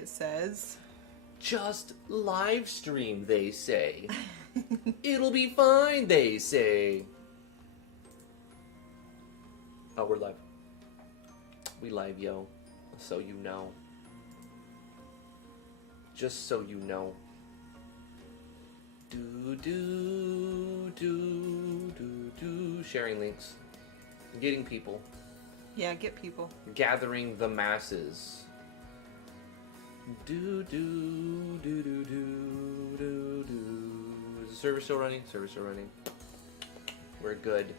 It says... Just live stream, they say. It'll be fine, they say. Oh, we're live. We live, yo. So you know. Just so you know. Do. Sharing links. Getting people. Yeah, get people. Gathering the masses. Is the server still running? Server still running. We're good.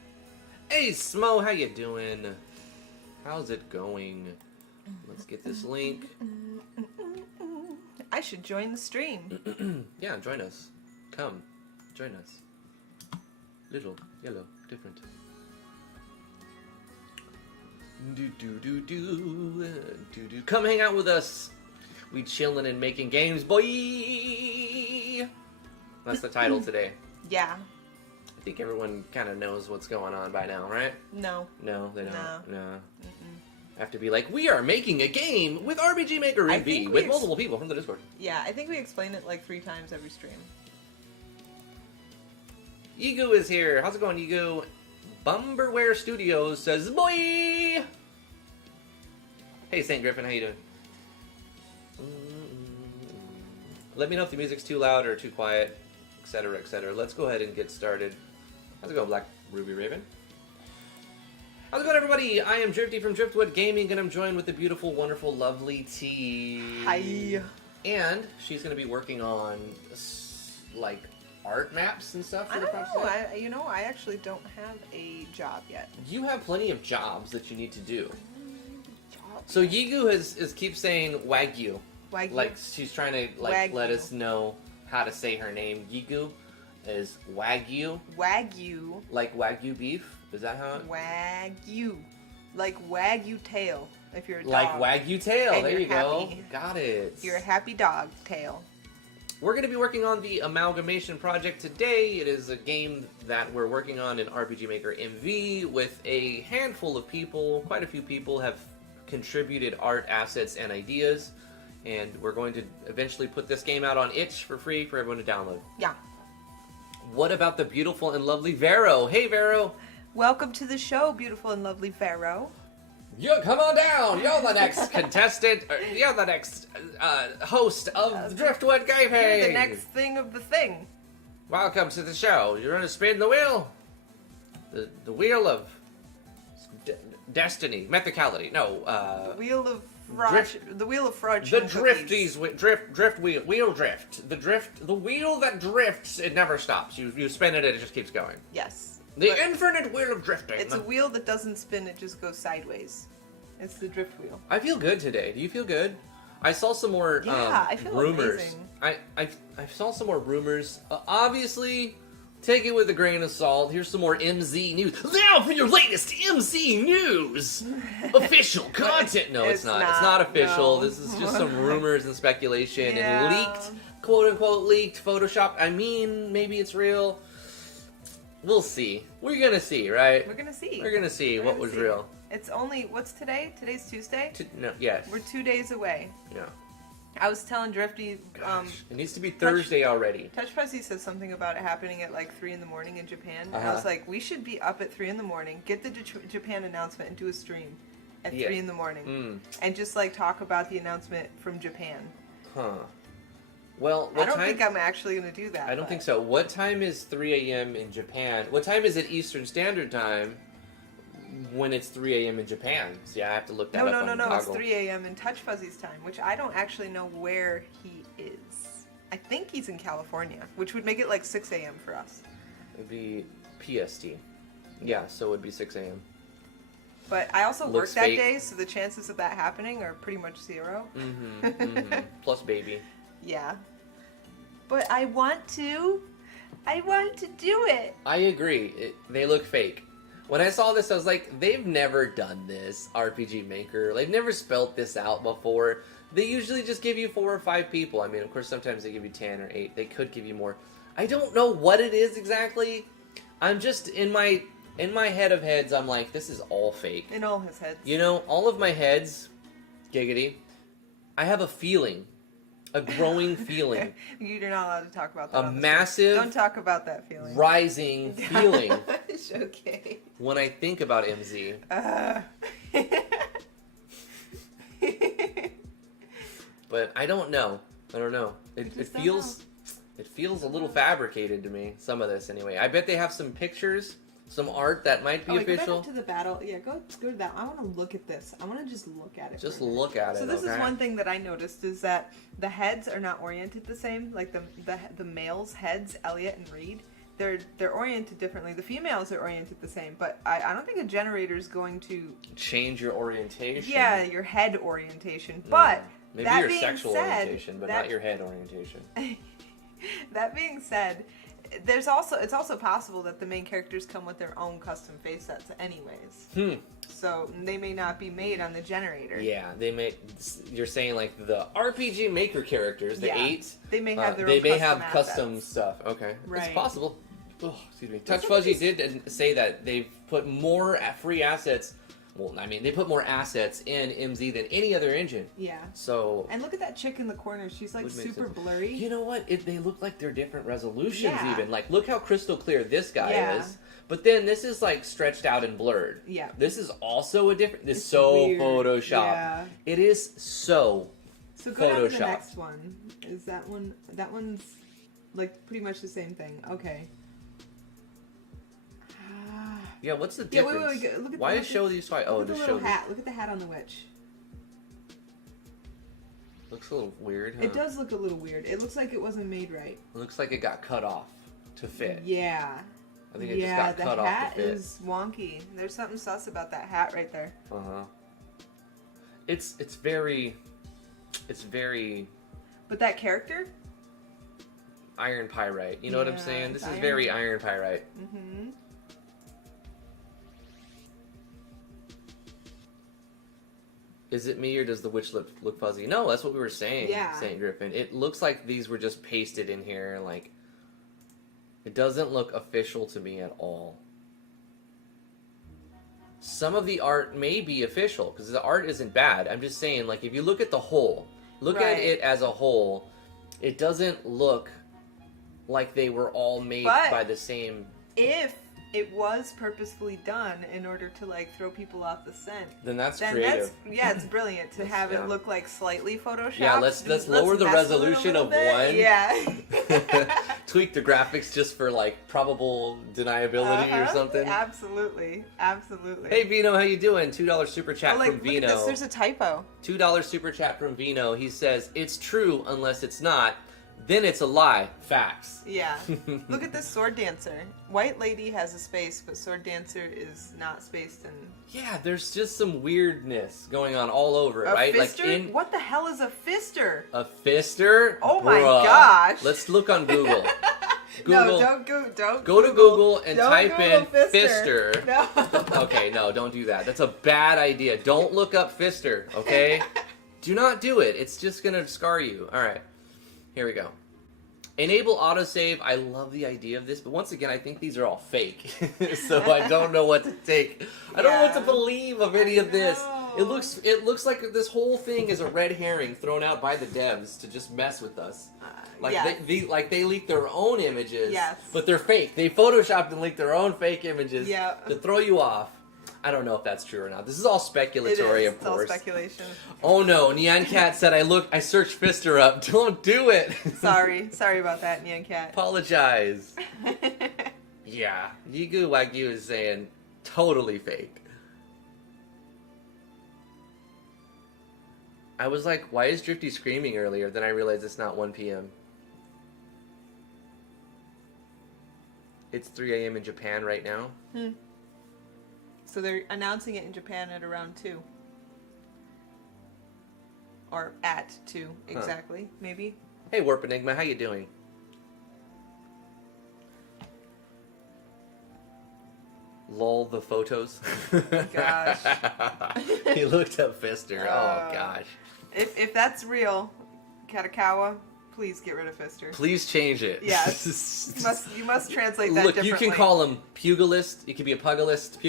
Hey, Smo, how you doing? How's it going? Let's get this link. I should join the stream. Yeah, join us. Come, join us. Little, yellow, different. Come hang out with us. We chillin' and making games, boy! That's the title today. Yeah. I think everyone kind of knows what's going on by now, right? No. No, they don't. No. No. Have to be like, we are making a game with RPG Maker MV with multiple people from the Discord. Yeah, I think we explain it like 3 times every stream. Egu is here. How's it going, Egu? Bumberware Studios says, boy! Hey, St. Griffin, how you doing? Let me know if the music's too loud or too quiet, etc., etc. Let's go ahead and get started. How's it going, Black Ruby Raven? How's it going, everybody? I am Drifty from Driftwood Gaming, and I'm joined with the beautiful, wonderful, lovely T. Hi. And she's going to be working on, like, art maps and stuff for the project. I actually don't have a job yet. You have plenty of jobs that you need to do. So Yigu keeps saying Wagyu. Wagyu. Like, she's trying to, like, let us know how to say her name. Yigu is Wagyu. Wagyu. Like Wagyu beef? Is that how it... Wagyu. Like Wagyu tail, if you're a dog. Like Wagyu tail. And there you go. happy. Got it. You're a happy dog tail. We're going to be working on the Amalgamation Project today. It is a game that we're working on in RPG Maker MV with a handful of people. Quite a few people have contributed art, assets, and ideas. And we're going to eventually put this game out on itch for free for everyone to download. Yeah. What about the beautiful and lovely Vero? Hey, Vero. Welcome to the show, beautiful and lovely Vero. Yo, come on down. You're the next contestant. You're the next host of Driftwood Gaming. You're the next thing of the thing. Welcome to the show. You're going to spin the wheel. The wheel of destiny. Mythicality. No. The wheel of fraud. The wheel of fraud. The drifties. Drift wheel. Wheel drift. The wheel that drifts. It never stops. You spin it and it just keeps going. Yes. The infinite wheel of drifting. It's a wheel that doesn't spin, it just goes sideways. It's the drift wheel. I feel good today. Do you feel good? I saw some more I feel rumors. amazing. I saw some more rumors. Obviously, take it with a grain of salt. Here's some more MZ news. Now for your latest MZ news! Official content. No, it's not. It's not official. No. This is just some rumors and speculation Yeah. and leaked, quote-unquote leaked, Photoshop. I mean, maybe it's real. We'll see. We're gonna see, right? We're gonna see. We're gonna see what was real. It's only, what's today? Today's Tuesday? No, yes. We're 2 days away. Yeah. I was telling Drifty, It needs to be Thursday already. Touch Fuzzy said something about it happening at like 3 in the morning in Japan. And I was like, we should be up at 3 in the morning, get the Japan announcement and do a stream at 3 in the morning. And just like talk about the announcement from Japan. Huh. Well, I don't think I'm actually going to do that. I don't think so. What time is 3 a.m. in Japan? What time is it Eastern Standard Time when it's 3 a.m. in Japan? See, I have to look that up on No. Toggle. It's 3 a.m. in Touch Fuzzy's time, which I don't actually know where he is. I think he's in California, which would make it like 6 a.m. for us. It would be PST. Yeah, so it would be 6 a.m. But I also work Looks that fake. day, so the chances of that happening are pretty much 0. Plus baby. Yeah. But I want to do it. I agree. They look fake. When I saw this, I was like, they've never done this, RPG Maker. They've never spelt this out before. They usually just give you 4 or 5 people. I mean, of course, sometimes they give you 10 or 8. They could give you more. I don't know what it is exactly. I'm just, in my head of heads, I'm like, this is all fake. In all his heads. You know, all of my heads, giggity, I have a feeling, a growing feeling. You're not allowed to talk about that. A massive, don't talk about that feeling. Rising feeling. Okay. When I think about MZ. But I don't know. It feels a little fabricated to me. Some of this, anyway. I bet they have some pictures, some art that might be official. Go back to the battle. Yeah, go to that. I want to look at this. I want to just look at it. Just look at it. So this is one thing that I noticed is that the heads are not oriented the same. Like the males' heads, Elliot and Reed, they're oriented differently. The females are oriented the same, but I don't think a generator is going to change your orientation. Yeah, your head orientation. But maybe your sexual orientation, but not your head orientation. That being said, it's also possible that the main characters come with their own custom face sets anyways. So they may not be made on the generator. Yeah, they may. You're saying like the RPG Maker characters, the 8. They may have their own They may have assets. Custom stuff. Okay, right. It's possible. Oh, excuse me. Touch Fuzzy did say that they've put more free assets. Well, I mean, they put more assets in MZ than any other engine. Yeah. So. And look at that chick in the corner. She's like super blurry. You know what? They look like they're different resolutions even. Like, look how crystal clear this guy is. But then this is like stretched out and blurred. Yeah. This is also a different. This is so weird. Photoshop. Yeah. It is so. So go down to the next one. Is that one? That one's like pretty much the same thing. Okay. Yeah, what's the difference? Wait. Look at Why is show these twice? Oh, to show the hat. Look at the hat on the witch. Looks a little weird, huh? It does look a little weird. It looks like it wasn't made right. It looks like it got cut off to fit. Yeah. I think it just got cut off to fit. The hat is wonky. There's something sus about that hat right there. Uh-huh. It's very... But that character? Iron pyrite. You know what I'm saying? This is very iron pyrite. Mm-hmm. Is it me or does the witch look fuzzy? No, that's what we were saying, St. Griffin. It looks like these were just pasted in here. Like, it doesn't look official to me at all. Some of the art may be official, because the art isn't bad. I'm just saying, like, if you look at the whole, look at it as a whole, it doesn't look like they were all made by the same... If it was purposefully done in order to like throw people off the scent, then that's creative. It's brilliant to have it look like slightly photoshopped. Yeah, let's lower the resolution of 1. Yeah. Tweak the graphics just for like probable deniability or something. Absolutely. Hey Vino, how you doing? $2 super chat from Vino. Look at this. There's a typo. $2 super chat from Vino. He says it's true unless it's not. Then it's a lie. Facts. Yeah. Look at this sword dancer. White lady has a space, but sword dancer is not spaced in... Yeah, there's just some weirdness going on all over it, right? Fister? Like what the hell is a fister? A fister? Oh my gosh. Let's look on Google. No, don't go. Go to Google and type in fister. No. Okay, no, don't do that. That's a bad idea. Don't look up fister, okay? Do not do it. It's just going to scar you. All right. Here we go. Enable autosave. I love the idea of this, but once again, I think these are all fake. So I don't know what to take. I don't know what to believe of any of this. It looks like this whole thing is a red herring thrown out by the devs to just mess with us. They leaked their own images, but they're fake. They photoshopped and leaked their own fake images to throw you off. I don't know if that's true or not. This is all speculatory, of course. It's all speculation. Oh no, Nyan Cat said I searched Fister up. Don't do it. Sorry about that, Nyan Cat. Apologize. Yeah, Yigu Wagyu is saying totally fake. I was like, why is Drifty screaming earlier? Then I realized it's not 1 p.m. It's 3 a.m. in Japan right now. So they're announcing it in Japan at around 2. Or at 2, exactly, maybe. Hey, Warp Enigma, how you doing? Lol, the photos. Gosh. He looked up Fister. Oh, gosh. If that's real, Katakawa, Please get rid of Fister. Please change it. Yes. you must translate that Look, differently. you can call him pugilist. You could be a pugilist.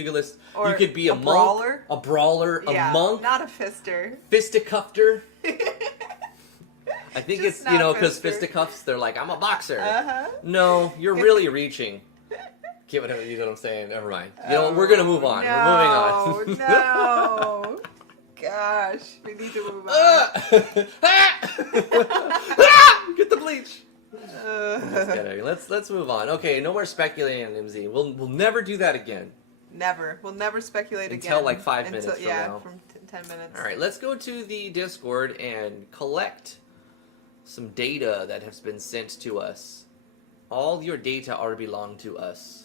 Or you could be a monk, brawler. a brawler, Yeah, a monk, not a Fister. fisticuffter. I think Just it's, you know, because Fister. fisticuffs, they're like, I'm a boxer. Uh-huh. No, you're really reaching. You know what I'm saying? Never mind. You know, we're gonna move on. We're moving on. No. Gosh, we need to move on. Get the bleach. Just kidding. Let's move on. Okay, no more speculating on MZ. We'll never do that again. Never. We'll never speculate Until again. like 5 minutes from yeah, now. from 10 minutes. All right, let's go to the Discord and collect some data that has been sent to us. All your data are belong to us.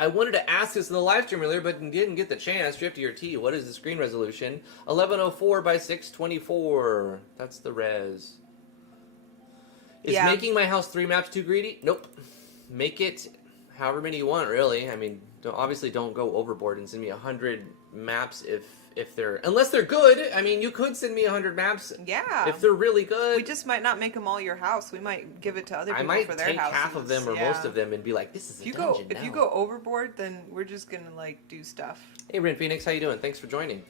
I wanted to ask this in the live stream earlier, but didn't get the chance. Drifty or T, what is the screen resolution? 1104 by 624. That's the res. Is making my house 3 maps too greedy? Nope. Make it however many you want, really. I mean, obviously don't go overboard and send me 100 maps if they're... Unless they're good. I mean, you could send me 100 maps if they're really good. We just might not make them all your house. We might give it to other people for their houses. I might take half of them or most of them and be like, this is a dungeon now. If you go overboard, then we're just going to, like, do stuff. Hey, Ren Phoenix, how you doing? Thanks for joining.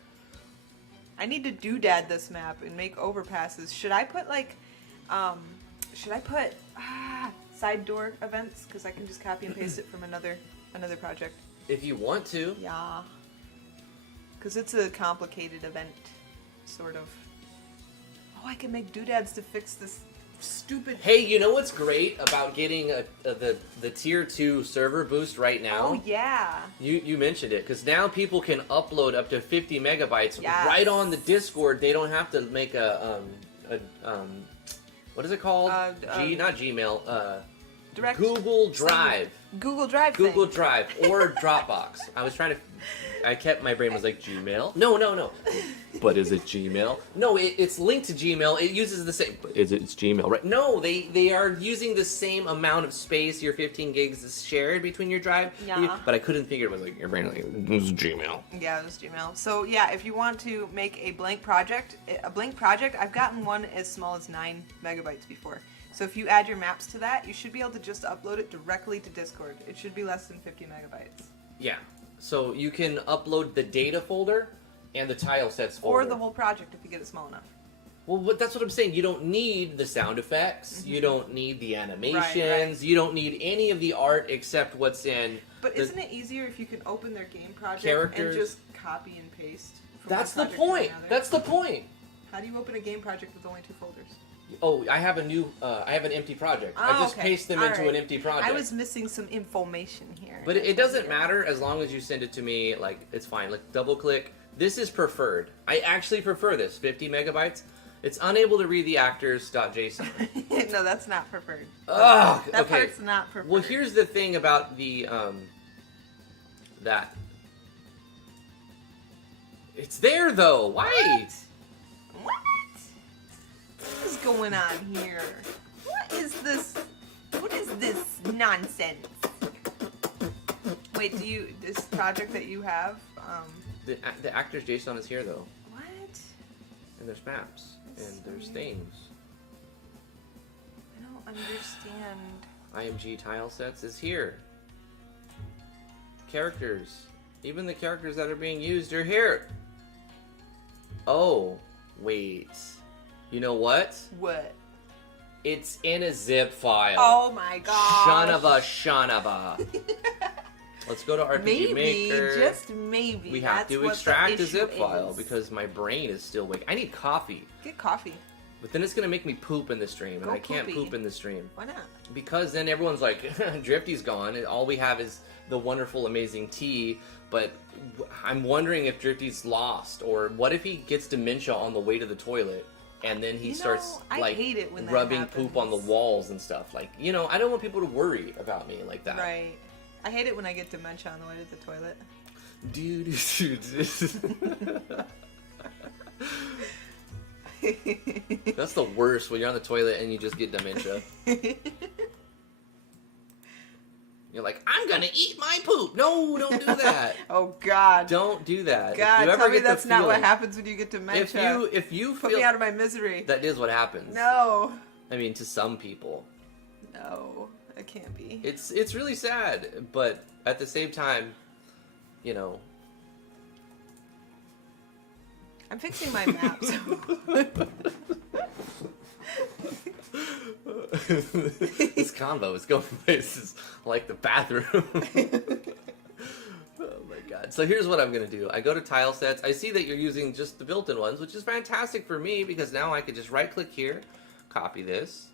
I need to doodad this map and make overpasses. Should I put, like, side door events? Because I can just copy and paste it from another project. If you want to. Yeah. Because it's a complicated event, sort of. Oh, I can make doodads to fix this stupid... Hey, you know what's great about getting the tier 2 server boost right now? Oh, yeah. You mentioned it, because now people can upload up to 50 megabytes right on the Discord. They don't have to make what is it called? Not Gmail. Direct Google Drive. Google Drive Google Drive or Dropbox. I was trying to... my brain was like, Gmail? No. But is it Gmail? No, it's linked to Gmail. It uses the same... It's Gmail, right? No, they are using the same amount of space. Your 15 gigs is shared between your drive. Yeah. But I couldn't figure it was like, your brain like, it was Gmail. Yeah, it was Gmail. So, yeah, if you want to make a blank project, I've gotten one as small as 9 megabytes before. So if you add your maps to that, you should be able to just upload it directly to Discord. It should be less than 50 megabytes. Yeah. So you can upload the data folder and the Tilesets folder. Or the whole project if you get it small enough. Well, but that's what I'm saying. You don't need the sound effects. Mm-hmm. You don't need the animations. Right. You don't need any of the art except what's in... But isn't it easier if you can open their game project characters and just copy and paste? That's the point. That's the point. How do you open a game project with only 2 folders? Oh, I have an empty project. I just paste them into an empty project. I was missing some information here. But it doesn't matter as long as you send it to me, like, it's fine. Like, double click. This is preferred. I actually prefer this, 50 megabytes. It's unable to read the actors.json. No, that's not preferred. Ugh, that part's not preferred. Well, here's the thing about the, that. It's there, though. Wait. What is going on here? What is this nonsense? Wait, this project that you have, the actors JSON is here though. What? And there's maps and there's things. I don't understand. IMG Tilesets is here. Characters. Even the characters that are being used are here. Oh, wait. You know what? What? It's in a zip file. Oh my god. Shonaba. Let's go to RPG Maker. Just maybe. We have to extract a zip file because my brain is still awake. I need coffee. Get coffee. But then it's going to make me poop in the stream, and I can't poop in the stream. Why not? Because then everyone's like, Drifty's gone, and all we have is the wonderful, amazing tea, but I'm wondering if Drifty's lost, or what if he gets dementia on the way to the toilet, and then he starts, like, rubbing poop on the walls and stuff. Like, I don't want people to worry about me like that. Right. I hate it when I get dementia on the way to the toilet. Dude. That's the worst, when you're on the toilet and you just get dementia. You're like, I'm gonna eat my poop. No, don't do that. Oh God. Don't do that. God, if you ever tell me get that's the not what feeling- happens when you get dementia. If you Put feel me out of my misery. that is what happens. No. I mean, to some people. No, it can't be. It's really sad, but at the same time, you know. I'm fixing my maps. This convo is going places like the bathroom. Oh my god. So here's what I'm going to do. I go to Tilesets. I see that you're using just the built-in ones, which is fantastic for me because now I can just right-click here, copy this.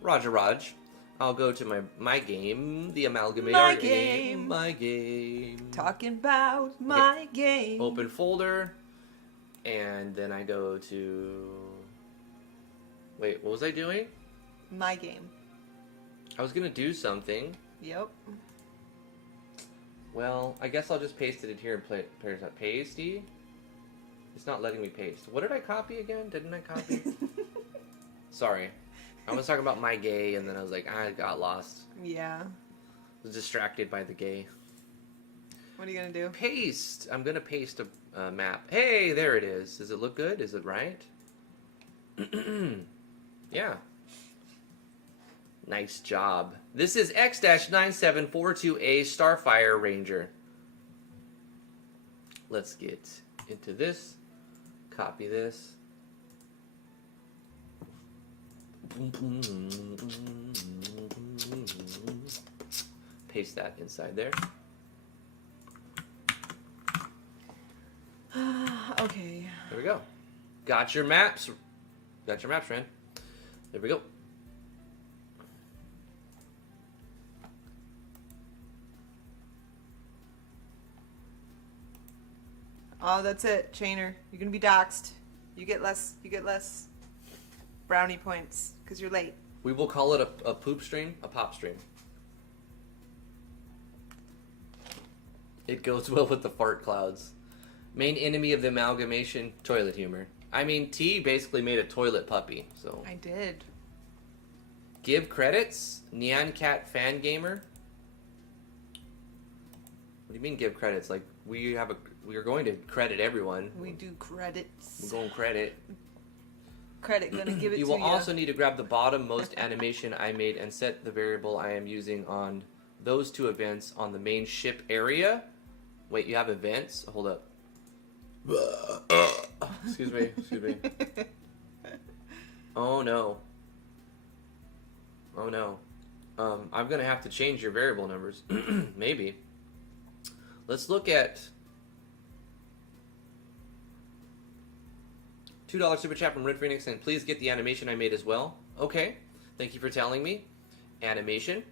Roger Raj. I'll go to my game, the Amalgamator My game. My game. Talking about my game. Open folder. And then I go to... Wait, what was I doing? My game. I was going to do something. Yep. Well, I guess I'll just paste it in here and play it. Pasty? It's not letting me paste. What did I copy again? Didn't I copy? Sorry. I was talking about my gay, and then I was like, I got lost. Yeah. I was distracted by the gay. What are you gonna do? Paste! I'm gonna paste a map. Hey, there it is. Does it look good? Is it right? Yeah. Nice job. This is X-9742A Starfire Ranger. Let's get into this. Copy this. Paste that inside there. Okay. There we go. Got your maps. Got your maps, Ren. There we go. Oh, that's it, Chainer. You're gonna be doxxed. You get less brownie points because you're late. We will call it a poop stream, a pop stream. It goes well with the fart clouds. Main enemy of the amalgamation, toilet humor. I mean, T basically made a toilet puppy, so. I did. Give credits? Neon Cat Fan Gamer? What do you mean give credits? Like, we are going to credit everyone. We do credits. We're going credit. Credit, gonna give it You to will you. also need to grab the bottom most animation I made and set the variable I am using on those two events on the main ship area. Wait, you have events? Hold up. Excuse me. Oh no. Oh no. I'm gonna have to change your variable numbers. Maybe. Let's look at $2 super chat from Red Phoenix, and please get the animation I made as well. Okay, thank you for telling me. Animation.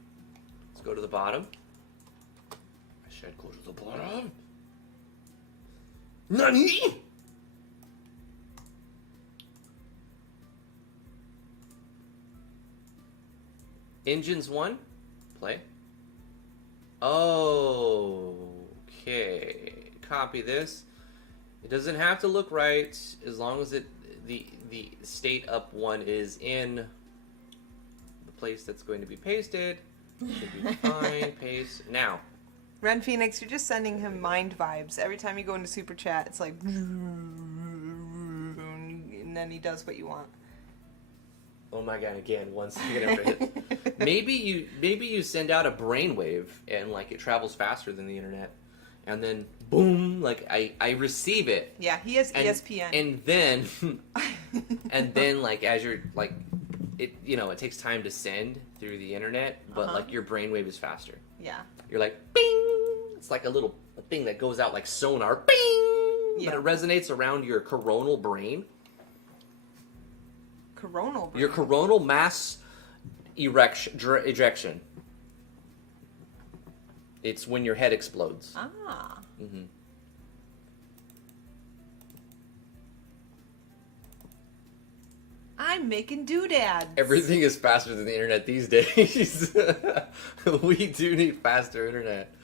Let's go to the bottom. I said go to the bottom. Nani? Engines 1. Play. Okay. Copy this. It doesn't have to look right as long as the state up one is in the place that's going to be pasted. Should be fine. Paste now. Ren Phoenix, you're just sending him mind vibes. Every time you go into super chat, it's like, and then he does what you want. Oh my god! Again, 1 second after hit. Maybe you send out a brainwave and like it travels faster than the internet, and then boom, like I receive it. Yeah, he has ESPN. And then like as you're like it it takes time to send through the internet, but like your brainwave is faster. Yeah. You're like bing. It's like a little thing that goes out like sonar. Bing. Yeah. But it resonates around your coronal brain. Coronal brain. Your coronal mass ejection. It's when your head explodes. Ah. Mm-hmm. I'm making doodads. Everything is faster than the internet these days. We do need faster internet.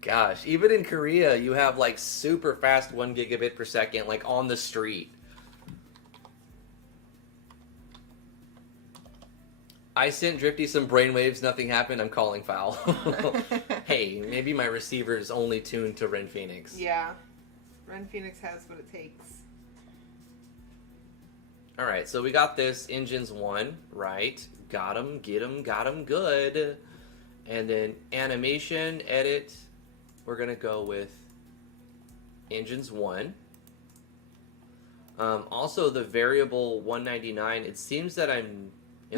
Gosh, even in Korea, you have like super fast 1 gigabit per second, like on the street. I sent Drifty some brainwaves, nothing happened, I'm calling foul. Hey, maybe my receiver is only tuned to Ren Phoenix. Yeah. Ren Phoenix has what it takes. Alright, so we got this. Engines 1, right. Got him, get him, got him good. And then animation, edit. We're going to go with Engines 1. Also, the variable 199, it seems that am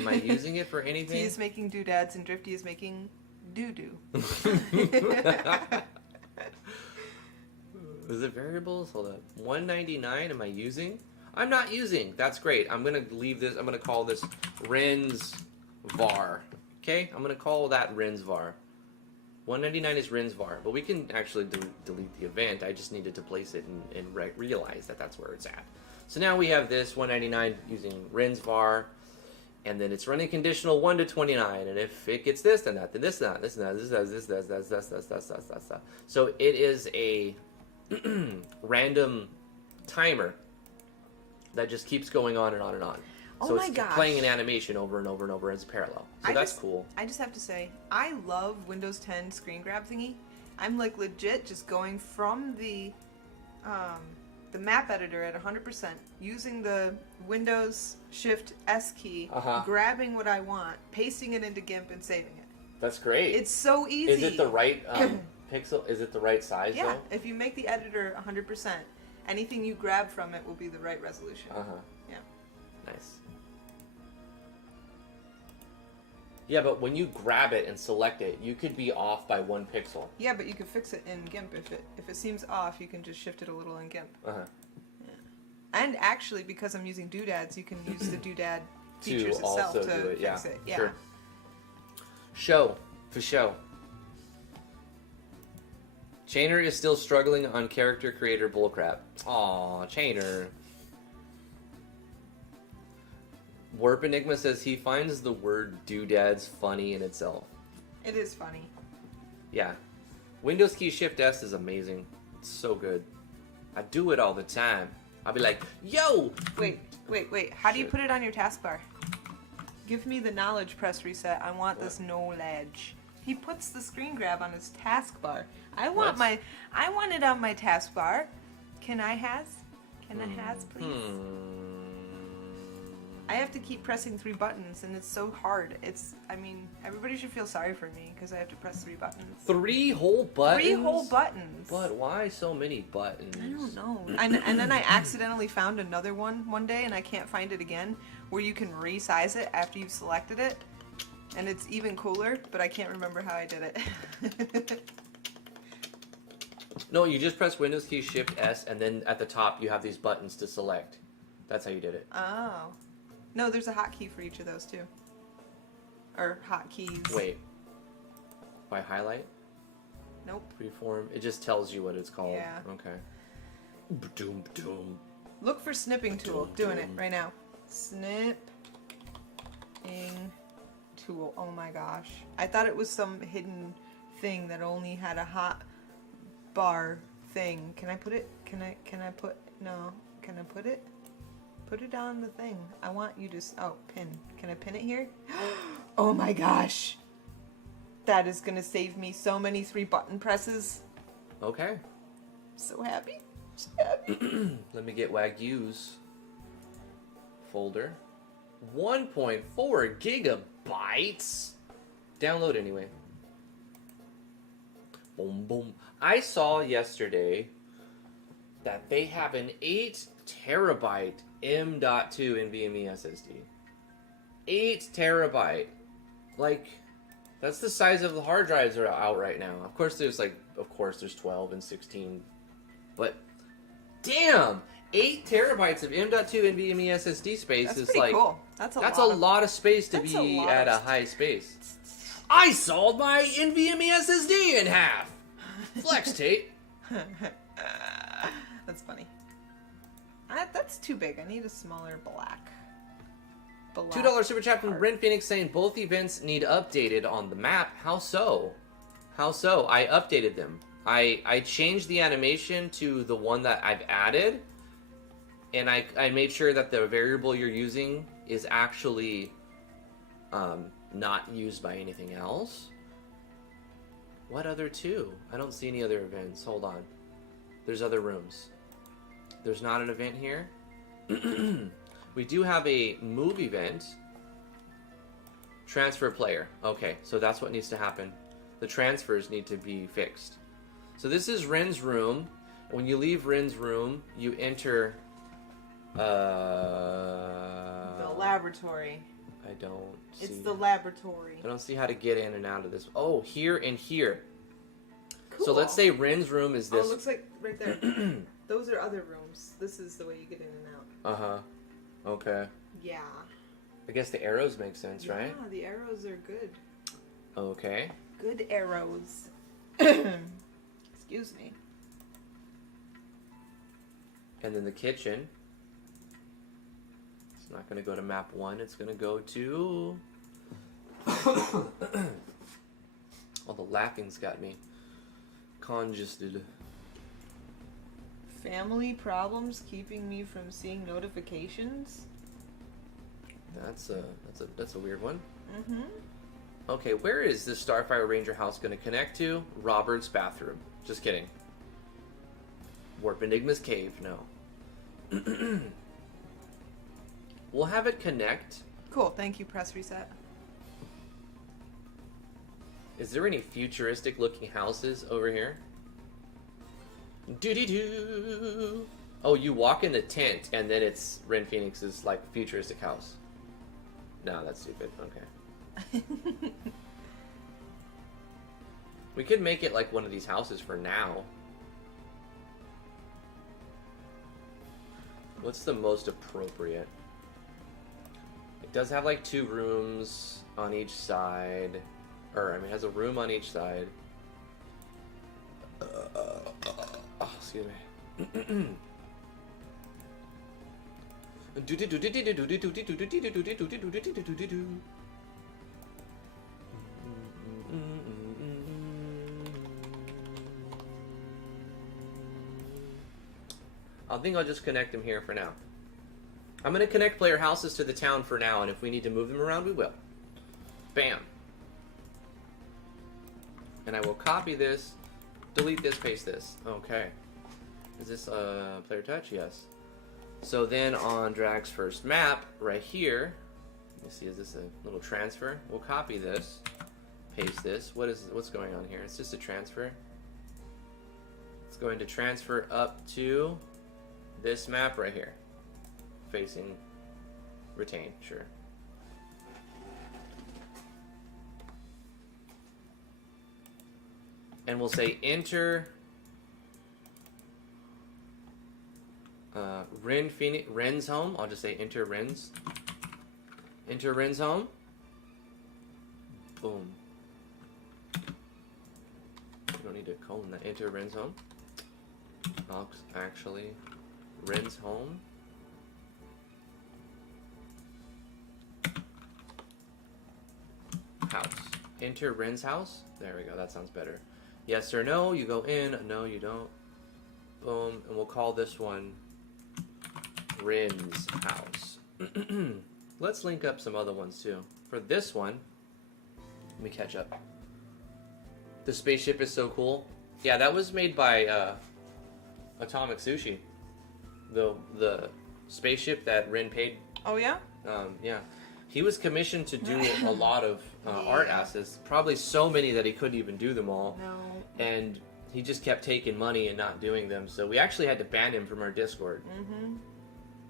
I using it for anything? T is making doodads and Drifty is making doo-doo. Is it variables? Hold up. 199, am I using? I'm not using. That's great. I'm going to leave this. I'm going to call this Ren's var. Okay? I'm going to call that Ren's var. 199 is Ren's var. But we can actually delete the event. I just needed to place it and realize that that's where it's at. So now we have this 199 using Ren's var. And then it's running conditional 1 to 29. And if it gets this, then that, then this, then that, this, then that, this. So it is a random timer that just keeps going on and on and on. So it's playing an animation over and over and over as a parallel. So that's cool. I just have to say, I love Windows 10 screen grab thingy. I'm like legit just going from the map editor at 100%, using the Windows Shift S key, grabbing what I want, pasting it into GIMP, and saving it. That's great. It's so easy. Is it the right pixel? Is it the right size, yeah, though? if you make the editor 100%, anything you grab from it will be the right resolution. Yeah. Nice. Yeah, but when you grab it and select it, you could be off by 1 pixel. Yeah, but you could fix it in GIMP. If it seems off, you can just shift it a little in GIMP. Yeah. And actually, because I'm using doodads, you can use the doodad features itself to fix it. Yeah. Sure. For show. Chainer is still struggling on character creator bullcrap. Aw, Chainer. Warp Enigma says he finds the word doodads funny in itself. It is funny. Yeah. Windows key Shift S is amazing. It's so good. I do it all the time. I'll be like, yo! Wait. How do you put it on your taskbar? Give me the knowledge press reset. I want this knowledge. He puts the screen grab on his taskbar. I want it on my taskbar. Can I has, please? I have to keep pressing 3 buttons, and it's so hard. Everybody should feel sorry for me, because I have to press 3 buttons. 3 whole buttons? 3 whole buttons. But why so many buttons? I don't know. And then I accidentally found another one day, and I can't find it again, where you can resize it after you've selected it. And it's even cooler, but I can't remember how I did it. No, you just press Windows key Shift S, and then at the top you have these buttons to select. That's how you did it. Oh. No, there's a hotkey for each of those too. Or hotkeys. Wait. By highlight? Nope. Freeform. It just tells you what it's called. Yeah. Okay. Ba-doom, ba-doom. Look for snipping tool. Doing it right now. Snipping tool. Oh my gosh. I thought it was some hidden thing that only had a hot bar thing. Can I put it? Can I put it? Put it on the thing. I want you to... Oh, pin. Can I pin it here? Oh my gosh. That is going to save me so many 3 button presses. Okay. So happy. So happy. Let me get Wagyu's folder. 1.4 gigabytes. Download anyway. Boom, boom. I saw yesterday that they have an 8 terabyte M.2 NVMe SSD. 8 terabyte. Like, that's the size of the hard drives that are out right now. Of course there's 12 and 16. But, damn! 8 terabytes of M.2 NVMe SSD space is like... cool. That's a lot of space to be at a high space. I sawed my NVMe SSD in half! Flex tape. That's funny. That's too big. I need a smaller black. $2 super chat from Ren Phoenix saying both events need updated on the map. How so? How so? I updated them. I changed the animation to the one that I've added, and I made sure that the variable you're using is actually not used by anything else. What other two? I don't see any other events. Hold on. There's other rooms. There's not an event here. We do have a move event. Transfer player. Okay, so that's what needs to happen. The transfers need to be fixed. So this is Ren's room. When you leave Ren's room, you enter... the laboratory. I don't see... It's the laboratory. I don't see how to get in and out of this. Oh, here and here. Cool. So let's say Ren's room is this. Oh, it looks like right there. Those are other rooms. This is the way you get in and out. Uh-huh. Okay. Yeah. I guess the arrows make sense, right? Yeah, the arrows are good. Okay. Good arrows. Excuse me. And then the kitchen. It's not going to go to map 1. It's going to go to... Oh, the laughing's got me congested. Family problems keeping me from seeing notifications? That's a weird one. Mm-hmm. Okay, where is this Starfire Ranger house going to connect to? Robert's bathroom. Just kidding. Warp Enigma's cave. No. We'll have it connect. Cool. Thank you. Press reset. Is there any futuristic looking houses over here? Doo-dee-doo. Oh, you walk in the tent and then it's Ren Phoenix's like futuristic house. No, that's stupid. Okay. We could make it like one of these houses for now. What's the most appropriate? It does have like 2 rooms on each side. Or, I mean, it has a room on each side. Oh, excuse me. I think I'll just connect them here for now. I'm going to connect player houses to the town for now, and if we need to move them around, we will. Bam. And I will copy this, delete this, paste this. Okay. Is this player touch? Yes. So then on Drag's first map, right here, let me see, is this a little transfer? We'll copy this, paste this. What's going on here? It's just a transfer. It's going to transfer up to this map right here. Facing retain, sure. And we'll say enter Ren's home. I'll just say enter Ren's. Enter Ren's home. Boom. You don't need to colon that. Enter Ren's home. Actually, Ren's home. House. Enter Ren's house. There we go. That sounds better. Yes or no. You go in. No, you don't. Boom. And we'll call this one Ren's house. Let's link up some other ones too. For this one, let me catch up. The spaceship is so cool. Yeah, that was made by Atomic Sushi. The spaceship that Ren paid. Oh yeah? Yeah. He was commissioned to do a lot of art assets. Probably so many that he couldn't even do them all. No. And he just kept taking money and not doing them. So we actually had to ban him from our Discord. Mm-hmm.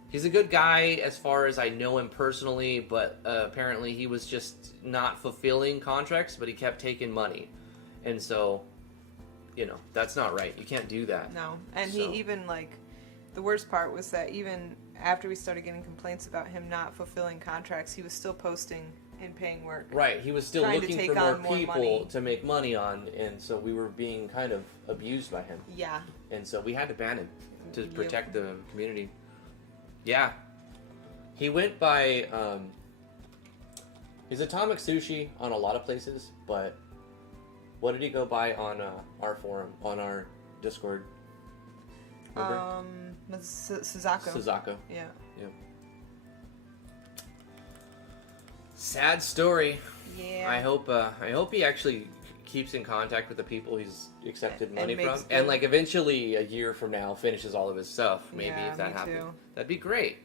He's a good guy as far as I know him personally, but apparently he was just not fulfilling contracts, but he kept taking money. And so, you know, that's not right. You can't do that. No. And he even, like, the worst part was that even after we started getting complaints about him not fulfilling contracts, he was still posting and paying work. Right. He was still looking for more people money to make money on, and so we were being kind of abused by him. Yeah. And so we had to ban him to protect the community. Yeah. He went by, he's Atomic Sushi on a lot of places, but what did he go by on our forum, on our Discord? Suzako. Suzako. Yeah. Yep. Sad story. Yeah. I hope he actually keeps in contact with the people he's accepted money from, good. and like eventually a year from now finishes all of his stuff. Maybe Yeah, if that me happened, too. that'd be great.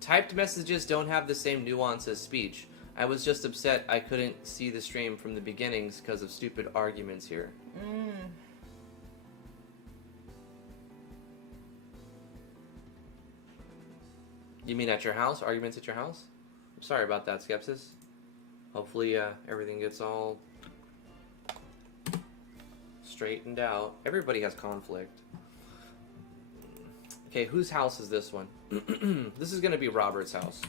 Typed messages don't have the same nuance as speech. I was just upset I couldn't see the stream from the beginnings because of stupid arguments here. You mean at your house? Arguments at your house? I'm sorry about that, Skepsis. Hopefully everything gets all straightened out. Everybody has conflict. Okay, whose house is this one? This is going to be Robert's house.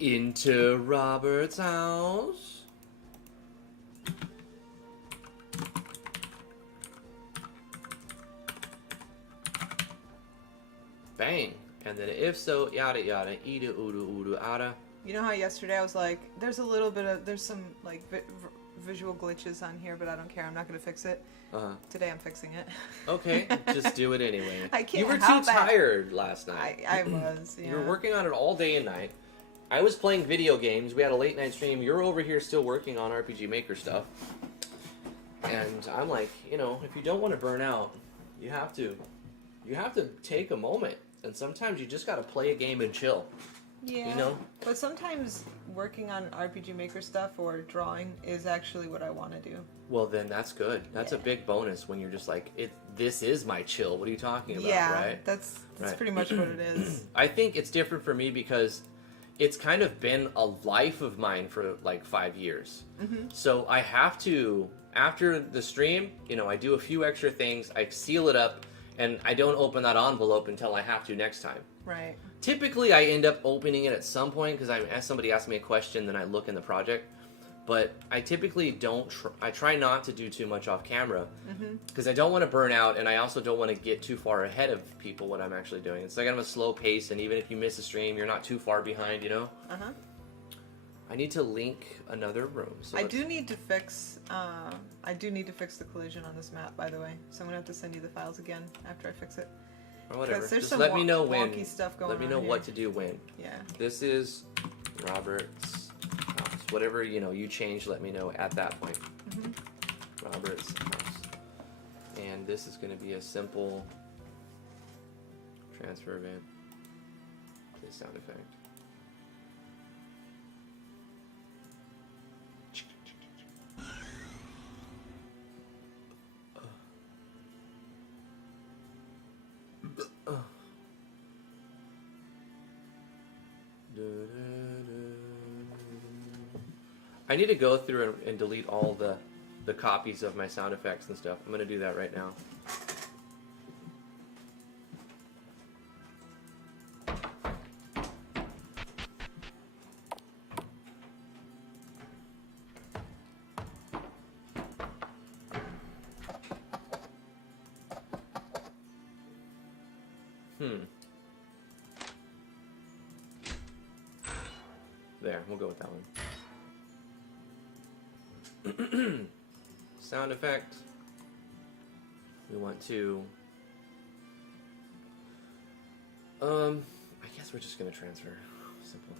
Into Robert's house. Bang. And then if so, yada yada, ida udu udu ada. You know how yesterday I was like, there's some like visual glitches on here, but I don't care. I'm not going to fix it. Today I'm fixing it. Okay, just do it anyway. I can't. You were too tired last night. I was. Yeah. You were working on it all day and night. I was playing video games. We had a late night stream. You're over here still working on RPG Maker stuff. And I'm like, you know, if you don't want to burn out, you have to take a moment. And sometimes you just got to play a game and chill. Yeah. You know? But sometimes working on RPG Maker stuff or drawing is actually what I want to do. Well, then that's good. That's a big bonus when you're just like, this is my chill. What are you talking about, yeah, right? That's Right. pretty much what it is. I think it's different for me because it's kind of been a life of mine for like 5 years. Mm-hmm. So I have to, after the stream, you know, I do a few extra things, I seal it up, and I don't open that envelope until I have to next time. Right. Typically, I end up opening it at some point because somebody asks me a question, then I look in the project. But I typically don't. I try not to do too much off camera because I don't want to burn out, and I also don't want to get too far ahead of people when I'm actually doing it. It's like I'm a slow pace, and even if you miss a stream, you're not too far behind, you know. I need to link another room. So I do need to fix the collision on this map, by the way. So I'm gonna have to send you the files again after I fix it. Or whatever. There's Just some let me know wonky when. stuff going Let me on know here. what to do when. Yeah. This is Robert's house. Whatever you change, let me know at that point. Robert's house. And this is going to be a simple transfer event. Play sound effect. I need to go through and delete all the copies of my sound effects and stuff. I'm going to do that right now. There, we'll go with that one. Sound effect. We want to... I guess we're just gonna transfer. Simple.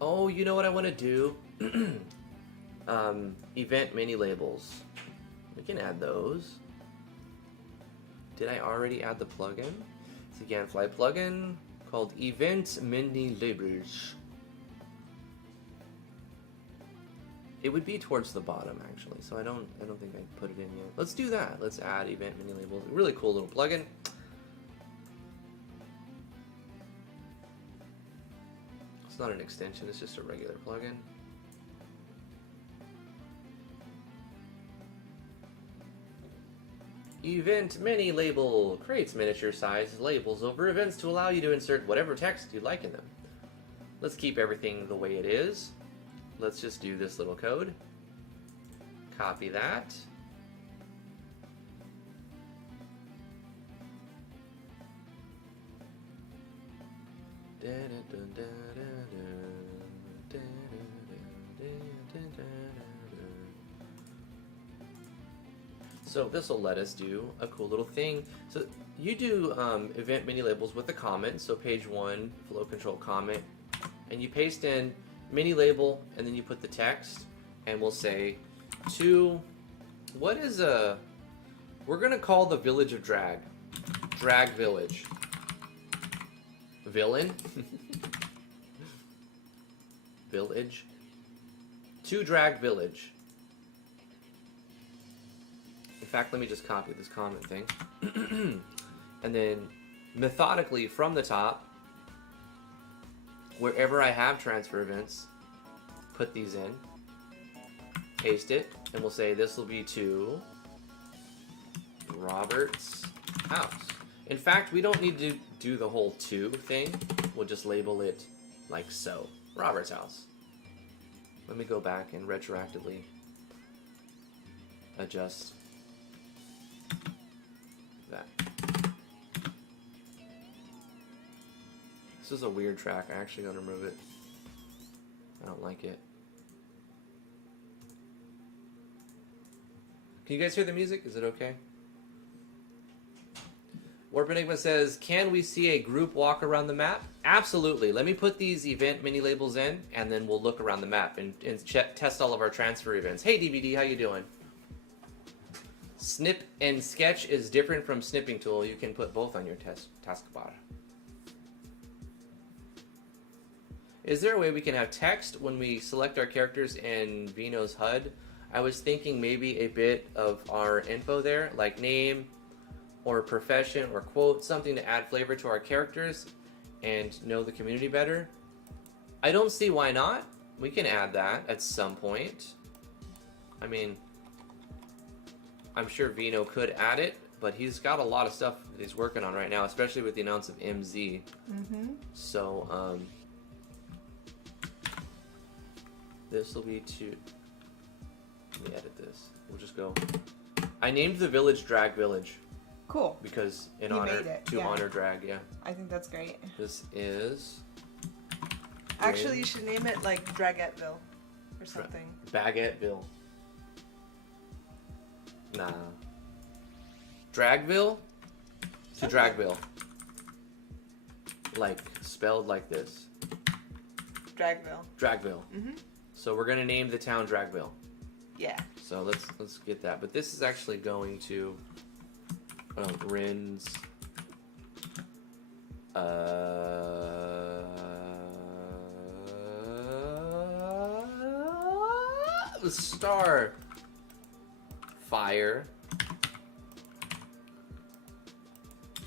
Oh, you know what I want to do? Event mini labels. We can add those. Did I already add the plugin? It's a Ganfly plugin called Event Mini Labels. It would be towards the bottom actually, so I don't think I put it in yet. Let's do that. Let's add Event Mini Labels. Really cool little plugin. It's not an extension, it's just a regular plugin. Event Mini Label creates miniature-sized labels over events to allow you to insert whatever text you like in them. Let's keep everything the way it is. Let's just do this little code. Copy that. So this will let us do a cool little thing. So you do event mini labels with a comment. So page 1, flow control comment, and you paste in mini label, and then you put the text, and we'll say to, what is a, we're gonna call the village of Drag Village. Villain? Village? To Drag Village. In fact, let me just copy this comment thing. And then methodically from the top, wherever I have transfer events, put these in, paste it, and we'll say this will be to Robert's house. In fact, we don't need to do the whole to thing. We'll just label it like so. Robert's house. Let me go back and retroactively adjust that. This is a weird track. I actually gotta remove it. I don't like it. Can you guys hear the music? Is it okay? Warp Enigma says, can we see a group walk around the map? Absolutely. Let me put these event mini labels in, and then we'll look around the map and test all of our transfer events. Hey DVD, how you doing? Snip and sketch is different from snipping tool. You can put both on your taskbar. Is there a way we can have text when we select our characters in Vino's HUD? I was thinking maybe a bit of our info there, like name, or profession, or quote, something to add flavor to our characters and know the community better. I don't see why not. We can add that at some point. I mean, I'm sure Vino could add it, but he's got a lot of stuff that he's working on right now, especially with the announce of MZ. So, this will be to, let me edit this. We'll just go, I named the village Drag Village. Cool. Because in You honor made it, to yeah. honor drag, yeah. I think that's great. This is Actually, you should name it like Dragetteville or something. Baguetteville. Nah. Dragville to Dragville. Like spelled like this. Dragville. Dragville. So we're gonna name the town Dragville. Yeah. So let's get that. But this is actually going to Rin's Star Fire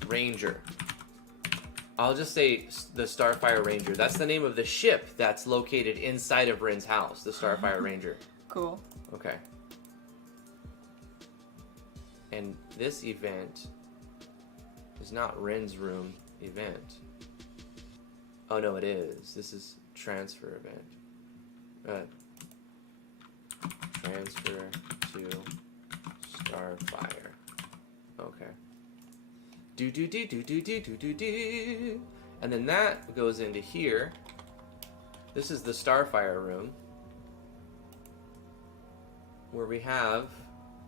Ranger. I'll just say the Starfire Ranger. That's the name of the ship that's located inside of Rin's house, the Starfire Ranger. Cool. Okay. And this event is not Rin's room event. Oh no, it is. This is transfer event. Transfer to Starfire. Okay. Do. And then that goes into here. This is the Starfire room, where we have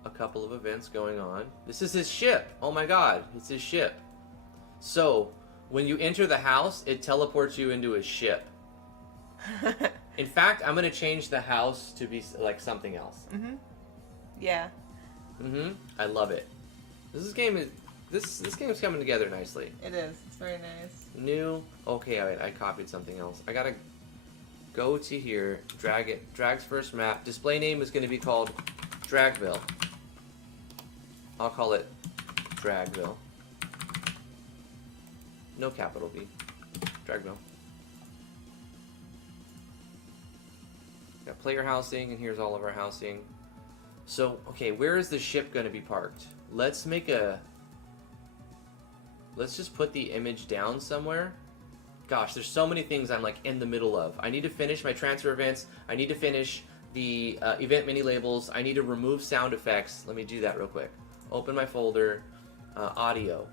a couple of events going on. This is his ship. Oh my god, it's his ship. So, when you enter the house, it teleports you into his ship. In fact, I'm going to change the house to be like something else. Yeah. I love it. This game is coming together nicely. It is. It's very nice. New. Okay, I copied something else. I gotta go to here, drag it. Drag's first map. Display name is going to be called Dragville. I'll call it Dragville. No capital V. Dragville. Got player housing, and here's all of our housing. So, okay, where is the ship going to be parked? Let's just put the image down somewhere. Gosh, there's so many things I'm like in the middle of. I need to finish my transfer events. I need to finish the event mini labels. I need to remove sound effects. Let me do that real quick. Open my folder. Audio.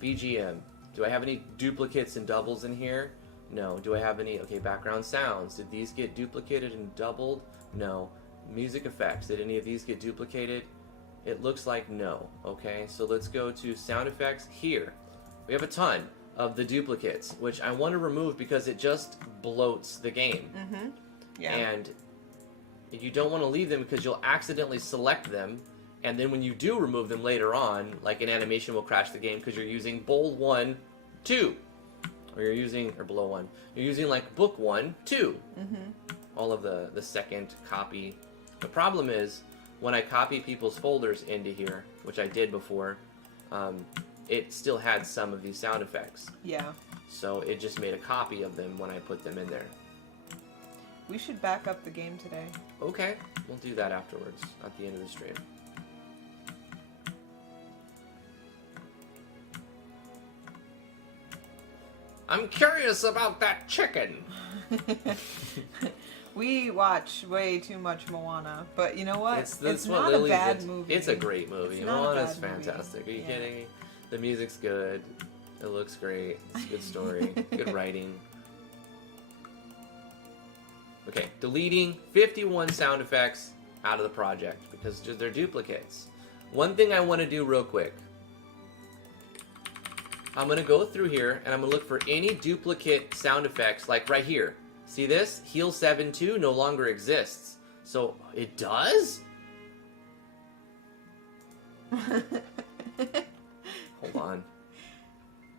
BGM. Do I have any duplicates and doubles in here? No. Do I have any? Okay, background sounds. Did these get duplicated and doubled? No. Music effects. Did any of these get duplicated? It looks like no. Okay, so let's go to sound effects. Here, we have a ton of the duplicates, which I want to remove because it just bloats the game. Mm-hmm. Yeah. And you don't want to leave them because you'll accidentally select them, and then when you do remove them later on, like an animation will crash the game because you're using bold 1, 2. Or you're using, or below 1. You're using like book 1, 2. Mm-hmm. All of the second copy. The problem is, when I copy people's folders into here, which I did before, it still had some of these sound effects. Yeah. So it just made a copy of them when I put them in there. We should back up the game today. Okay, we'll do that afterwards, at the end of the stream. I'm curious about that chicken. We watch way too much Moana, but you know what? It's what not Lily's a bad into. movie. It's a great movie. It's not a Moana's bad movie. fantastic. Are you Yeah. kidding me? The music's good. It looks great. It's a good story. Good writing. Okay, deleting 51 sound effects out of the project because they're duplicates. One thing I want to do real quick. I'm going to go through here and I'm going to look for any duplicate sound effects, like right here. See this? Heal 7-2 no longer exists. So, it does? Hold on.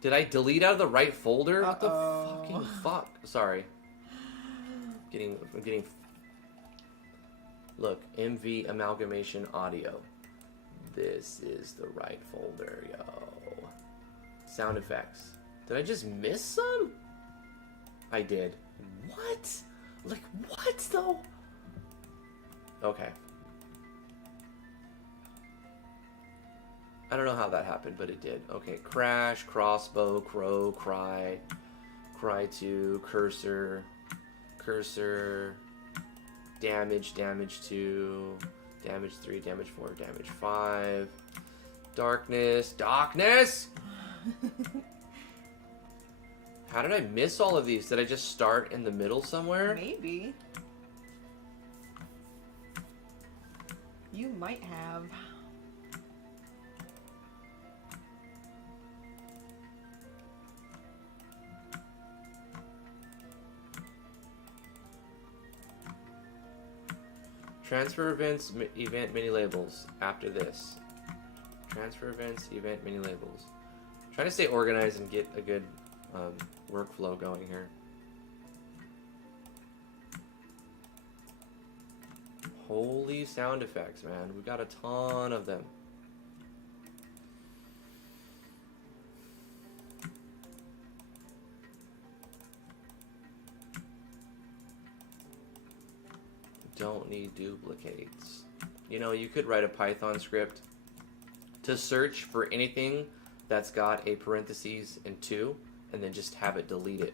Did I delete out of the right folder? What the fucking fuck? Sorry. I'm getting... Look, MV Amalgamation Audio. This is the right folder, yo. Sound effects. Did I just miss some? I did. What? Like, what, though? Okay. I don't know how that happened, but it did. Okay, crash, crossbow, crow, cry, cry 2, cursor, cursor, damage, damage 2, damage 3, damage 4, damage 5, darkness, darkness! How did I miss all of these? Did I just start in the middle somewhere? Maybe. You might have. Transfer events, event mini labels after this. Transfer events, event mini labels. Trying to stay organized and get a good workflow going here. Holy sound effects, man. We got a ton of them. Don't need duplicates. You know, you could write a Python script to search for anything that's got a parentheses and 2, and then just have it delete it.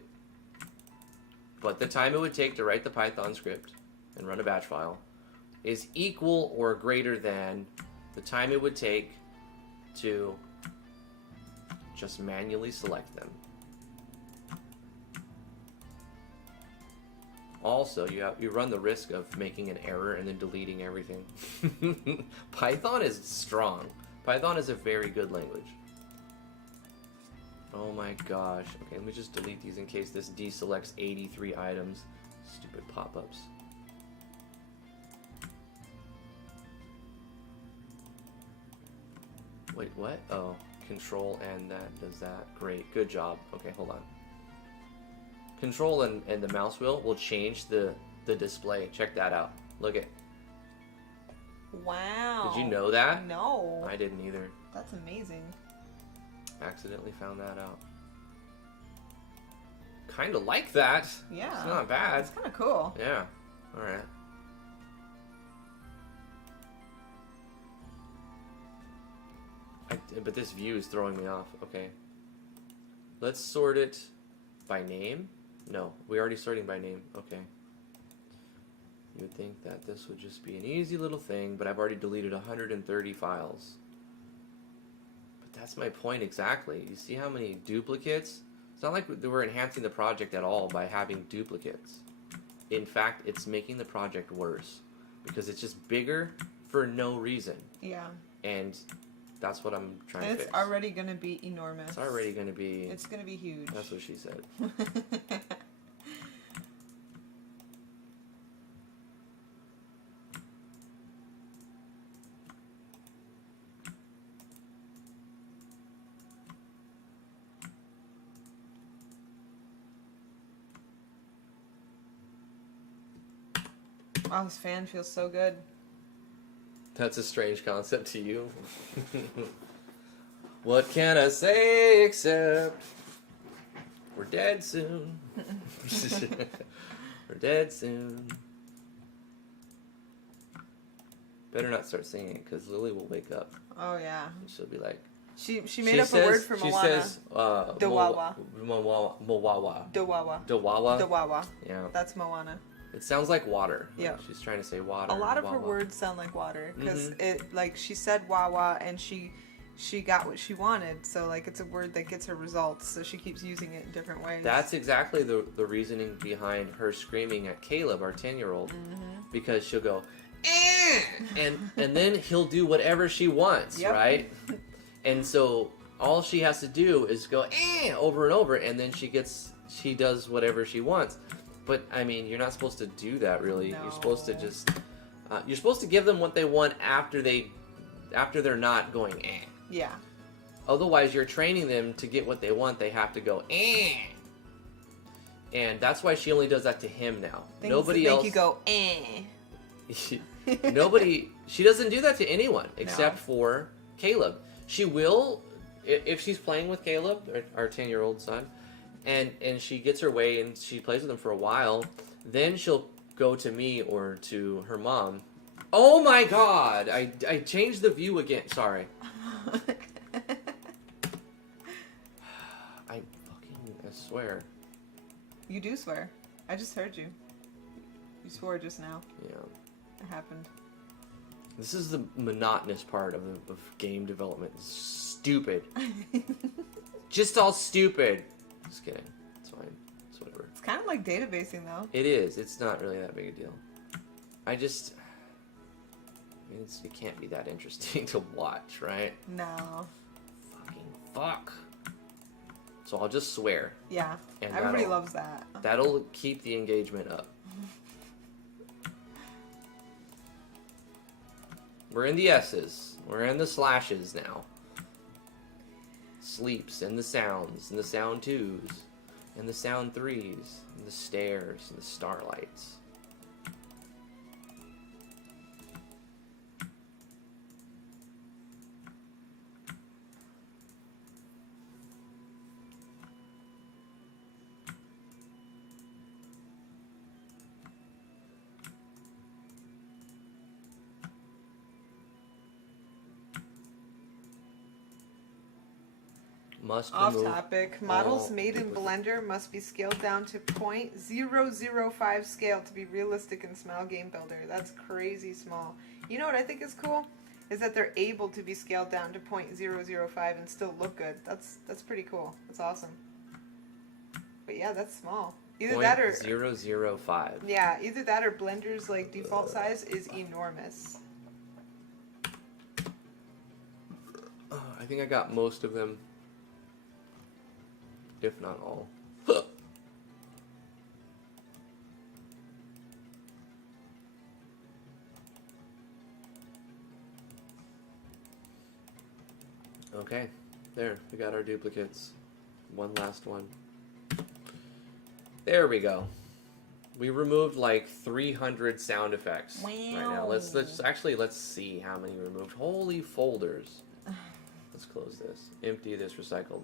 But the time it would take to write the Python script and run a batch file is equal or greater than the time it would take to just manually select them. Also, you run the risk of making an error and then deleting everything. Python is strong. Python is a very good language. Oh my gosh. Okay, let me just delete these in case this deselects 83 items. Stupid pop-ups. Wait, what? Oh, control and that does that. Great, good job. Okay, hold on. Control and the mouse wheel will change the display. Check that out. Look at. Wow. Did you know that? No. I didn't either. That's amazing. Accidentally found that out. Kind of like that. Yeah. It's not bad. It's kind of cool. Yeah. All right. But this view is throwing me off. Okay. Let's sort it by name. No, we're already sorting by name. Okay. You would think that this would just be an easy little thing, but I've already deleted 130 files. But that's my point exactly. You see how many duplicates? It's not like we're enhancing the project at all by having duplicates. In fact, it's making the project worse because it's just bigger for no reason. Yeah. And that's what I'm trying to fix. It's already going to be enormous. It's already going to be... It's going to be huge. That's what she said. Wow, this fan feels so good. That's a strange concept to you. What can I say except we're dead soon. We're dead soon. Better not start singing it because Lily will wake up. Oh yeah. And she'll be like. She made up a word for Moana. She says Dawawa. Mowawa. Dawawa. Dawawa. Dawawa. Yeah. That's Moana. It sounds like water. Yeah. Like she's trying to say water. A lot of her wawa. words sound like water because it like she said wawa and she got what she wanted. So like it's a word that gets her results. So she keeps using it in different ways. That's exactly the reasoning behind her screaming at Caleb, our 10-year-old, because she'll go, eh! and then he'll do whatever she wants, right? And so all she has to do is go eh! Over and over, and then she does whatever she wants. But I mean, you're not supposed to do that, really. No. You're supposed to just you're supposed to give them what they want after they're not going eh. Yeah. Otherwise, you're training them to get what they want. They have to go eh. And that's why she only does that to him now. Things Nobody that else. make you go eh. She doesn't do that to anyone except for Caleb. She will if she's playing with Caleb, our 10-year-old son, and she gets her way and she plays with him for a while, then she'll go to me or to her mom. Oh my god! I changed the view again. Sorry. I swear. You do swear. I just heard you. You swore just now. Yeah. It happened. This is the monotonous part of game development. It's stupid. Just all stupid. Just kidding. It's fine. It's whatever. It's kind of like databasing, though. It is. It's not really that big a deal. It can't be that interesting to watch, right? No. Fucking fuck. So I'll just swear. Yeah. And everybody loves that. That'll keep the engagement up. We're in the S's. We're in the slashes now. Sleeps and the sounds and the sound 2s and the sound 3s and the stairs and the starlights. Must Off remove topic. Models all made in duplicate- Blender must be scaled down to 0.005 scale to be realistic in Smile Game Builder. That's crazy small. You know what I think is cool? Is that they're able to be scaled down to 0.005 and still look good. That's pretty cool. That's awesome. But yeah, that's small. Either that or 0.005. yeah, either that or Blender's like default size is enormous. I think I got most of them, if not all. Okay, there, we got our duplicates. One last one. There we go. We removed like 300 sound effects right now. Let's see how many we removed. Holy folders. Let's close this. Empty this, recycled.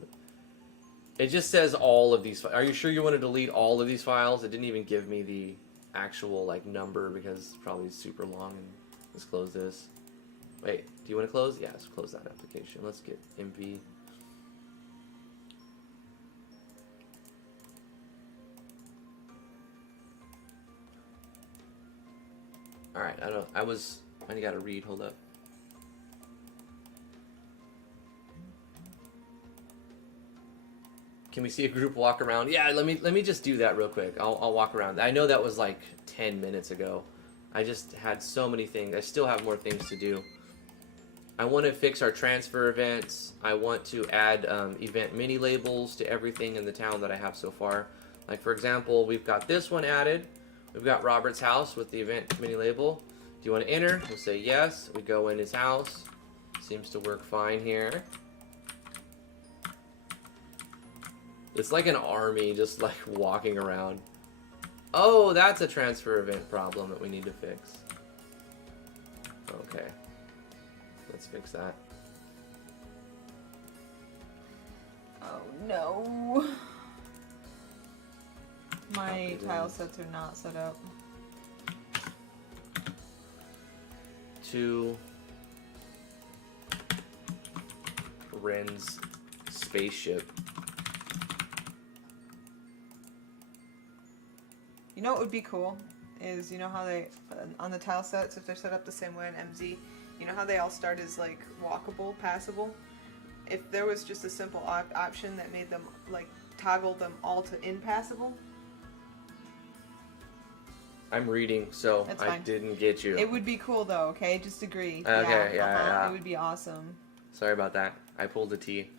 It just says all of these. Are you sure you want to delete all of these files? It didn't even give me the actual like number because it's probably super long. And let's close this. Wait, do you want to close? Yeah, let's close that application. Let's get MV. Alright, I gotta read, hold up. Can we see a group walk around? Yeah, let me just do that real quick. I'll walk around. I know that was like 10 minutes ago. I just had so many things. I still have more things to do. I want to fix our transfer events. I want to add event mini labels to everything in the town that I have so far. Like, for example, we've got this one added. We've got Robert's house with the event mini label. Do you want to enter? We'll say yes. We go in his house. Seems to work fine here. It's like an army just like walking around. Oh, that's a transfer event problem that we need to fix. Okay. Let's fix that. Oh no. My tile sets are not set up. To Ren's spaceship. You know what would be cool is, you know how they, on the tile sets, if they're set up the same way in MZ, you know how they all start as like walkable, passable? If there was just a simple option that made them like toggle them all to impassable. I'm reading, so I didn't get you. It would be cool though, okay? Just agree. Okay, yeah. It would be awesome. Sorry about that. I pulled a T.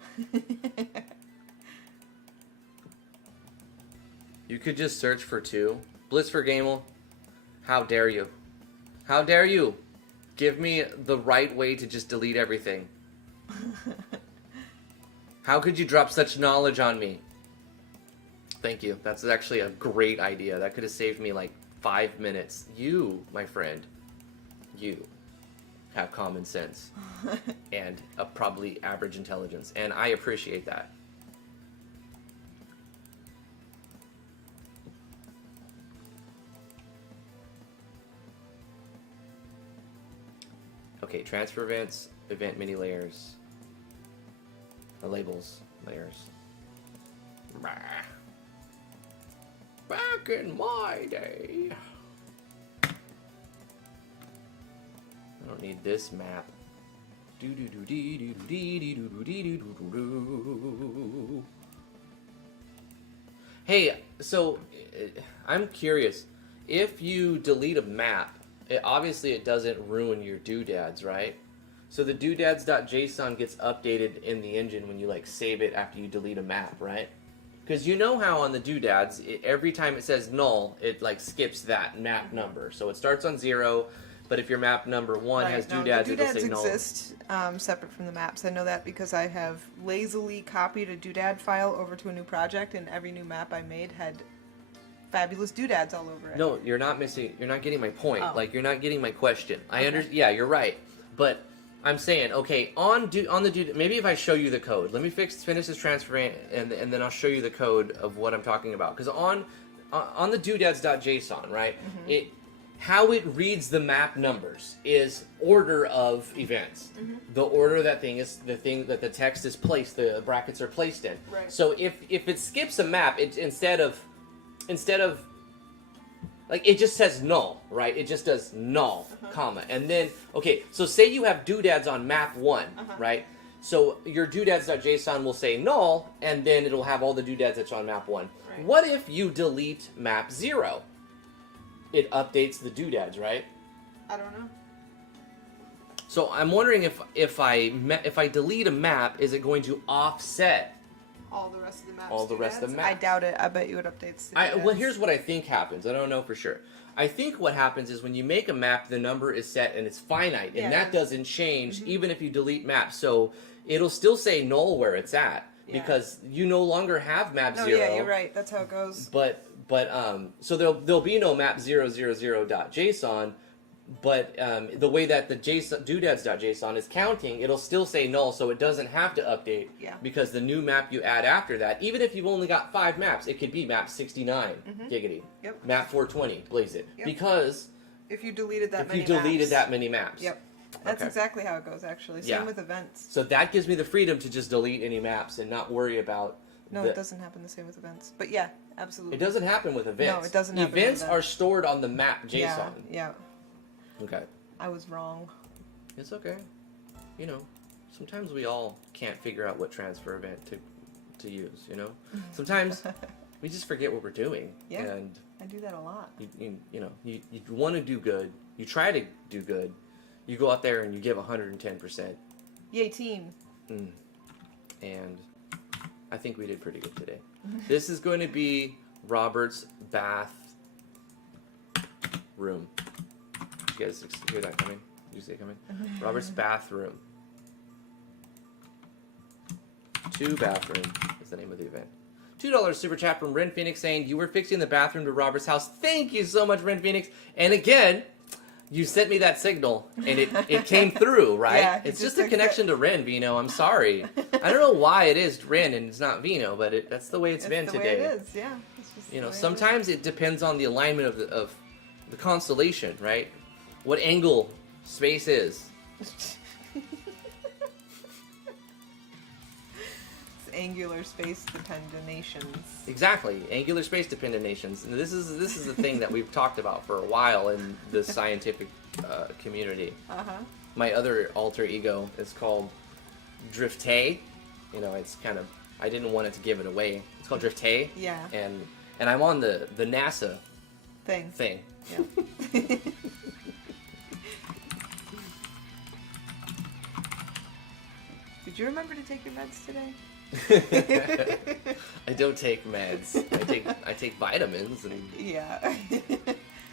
You could just search for 2. Blitz for Gamel, how dare you? How dare you? Give me the right way to just delete everything. How could you drop such knowledge on me? Thank you. That's actually a great idea. That could have saved me like 5 minutes. You, my friend, you have common sense and a probably average intelligence, and I appreciate that. Okay, transfer events, event mini layers, labels, layers. Back in my day. I don't need this map. Hey, so I'm curious. If you delete a map, obviously it doesn't ruin your doodads, right? So the doodads.json gets updated in the engine when you like save it after you delete a map, right? Because you know how on the doodads, every time it says null, it like skips that map number. So it starts on 0, but if your map number 1 has doodads, it'll say null. Doodads exist separate from the maps. I know that because I have lazily copied a doodad file over to a new project, and every new map I made had fabulous doodads all over it. No, you're not getting my point. Oh. Like, you're not getting my question. Okay. Yeah, you're right. But I'm saying, okay, on the doodad, maybe if I show you the code, let me finish this transfer, and then I'll show you the code of what I'm talking about. Because on the doodads.json, right, how it reads the map numbers is order of events. The order that thing is, the thing that the text is placed, the brackets are placed in. Right. So if it skips a map, it instead of like, it just says null, right? It just does null, comma. And then, okay, so say you have doodads on map 1, right? So your doodads.json will say null, and then it'll have all the doodads that's on map 1. Right. What if you delete map 0? It updates the doodads, right? I don't know. So I'm wondering if I delete a map, is it going to offset all the rest of the maps? All the rest of the maps. I doubt it. I bet you it updates the well, here's what I think happens. I don't know for sure. I think what happens is when you make a map, the number is set and it's finite, and that doesn't change even if you delete maps. So it'll still say null where it's at because you no longer have map 0. Yeah, you're right. That's how it goes. But so there'll be no map 000.json. But the way that the doodads.json is counting, it'll still say null, so it doesn't have to update. Yeah. Because the new map you add after that, even if you've only got 5 maps, it could be map 69, giggity. Yep. Map 420, blaze it. Yep. Because if you deleted that many maps. Yep. That's exactly how it goes, actually. Same with events. So that gives me the freedom to just delete any maps and not worry about... No, it doesn't happen the same with events. But yeah, absolutely. It doesn't happen with events. No, it doesn't happen Events with are stored on the map JSON. Yeah. Okay. I was wrong. It's okay. You know, sometimes we all can't figure out what transfer event to to use, you know? Sometimes we just forget what we're doing. Yeah, and I do that a lot. You want to do good. You try to do good. You go out there and you give 110%. Yay, team. And I think we did pretty good today. This is going to be Robert's bath room. Did you guys hear that coming? Did you see it coming? Robert's bathroom. 2 bathroom is the name of the event. $2 super chat from Ren Phoenix saying, you were fixing the bathroom to Robert's house. Thank you so much, Ren Phoenix. And again, you sent me that signal, and it came through, right? Yeah, it's just a connection to Ren, Vino. I'm sorry. I don't know why it is Ren and it's not Vino, but that's the way it's been today. It's the way it is, yeah. It's just sometimes it depends on the alignment of the constellation, right? What angle space is. Angular space dependinations. Exactly, angular space dependinations. And this is the thing that we've talked about for a while in the scientific community. My other alter ego is called Driftay. It's kind of, I didn't want it to give it away. It's called Driftay. Yeah. And I'm on the NASA thing. Yeah. Did you remember to take your meds today? I don't take meds. I take vitamins and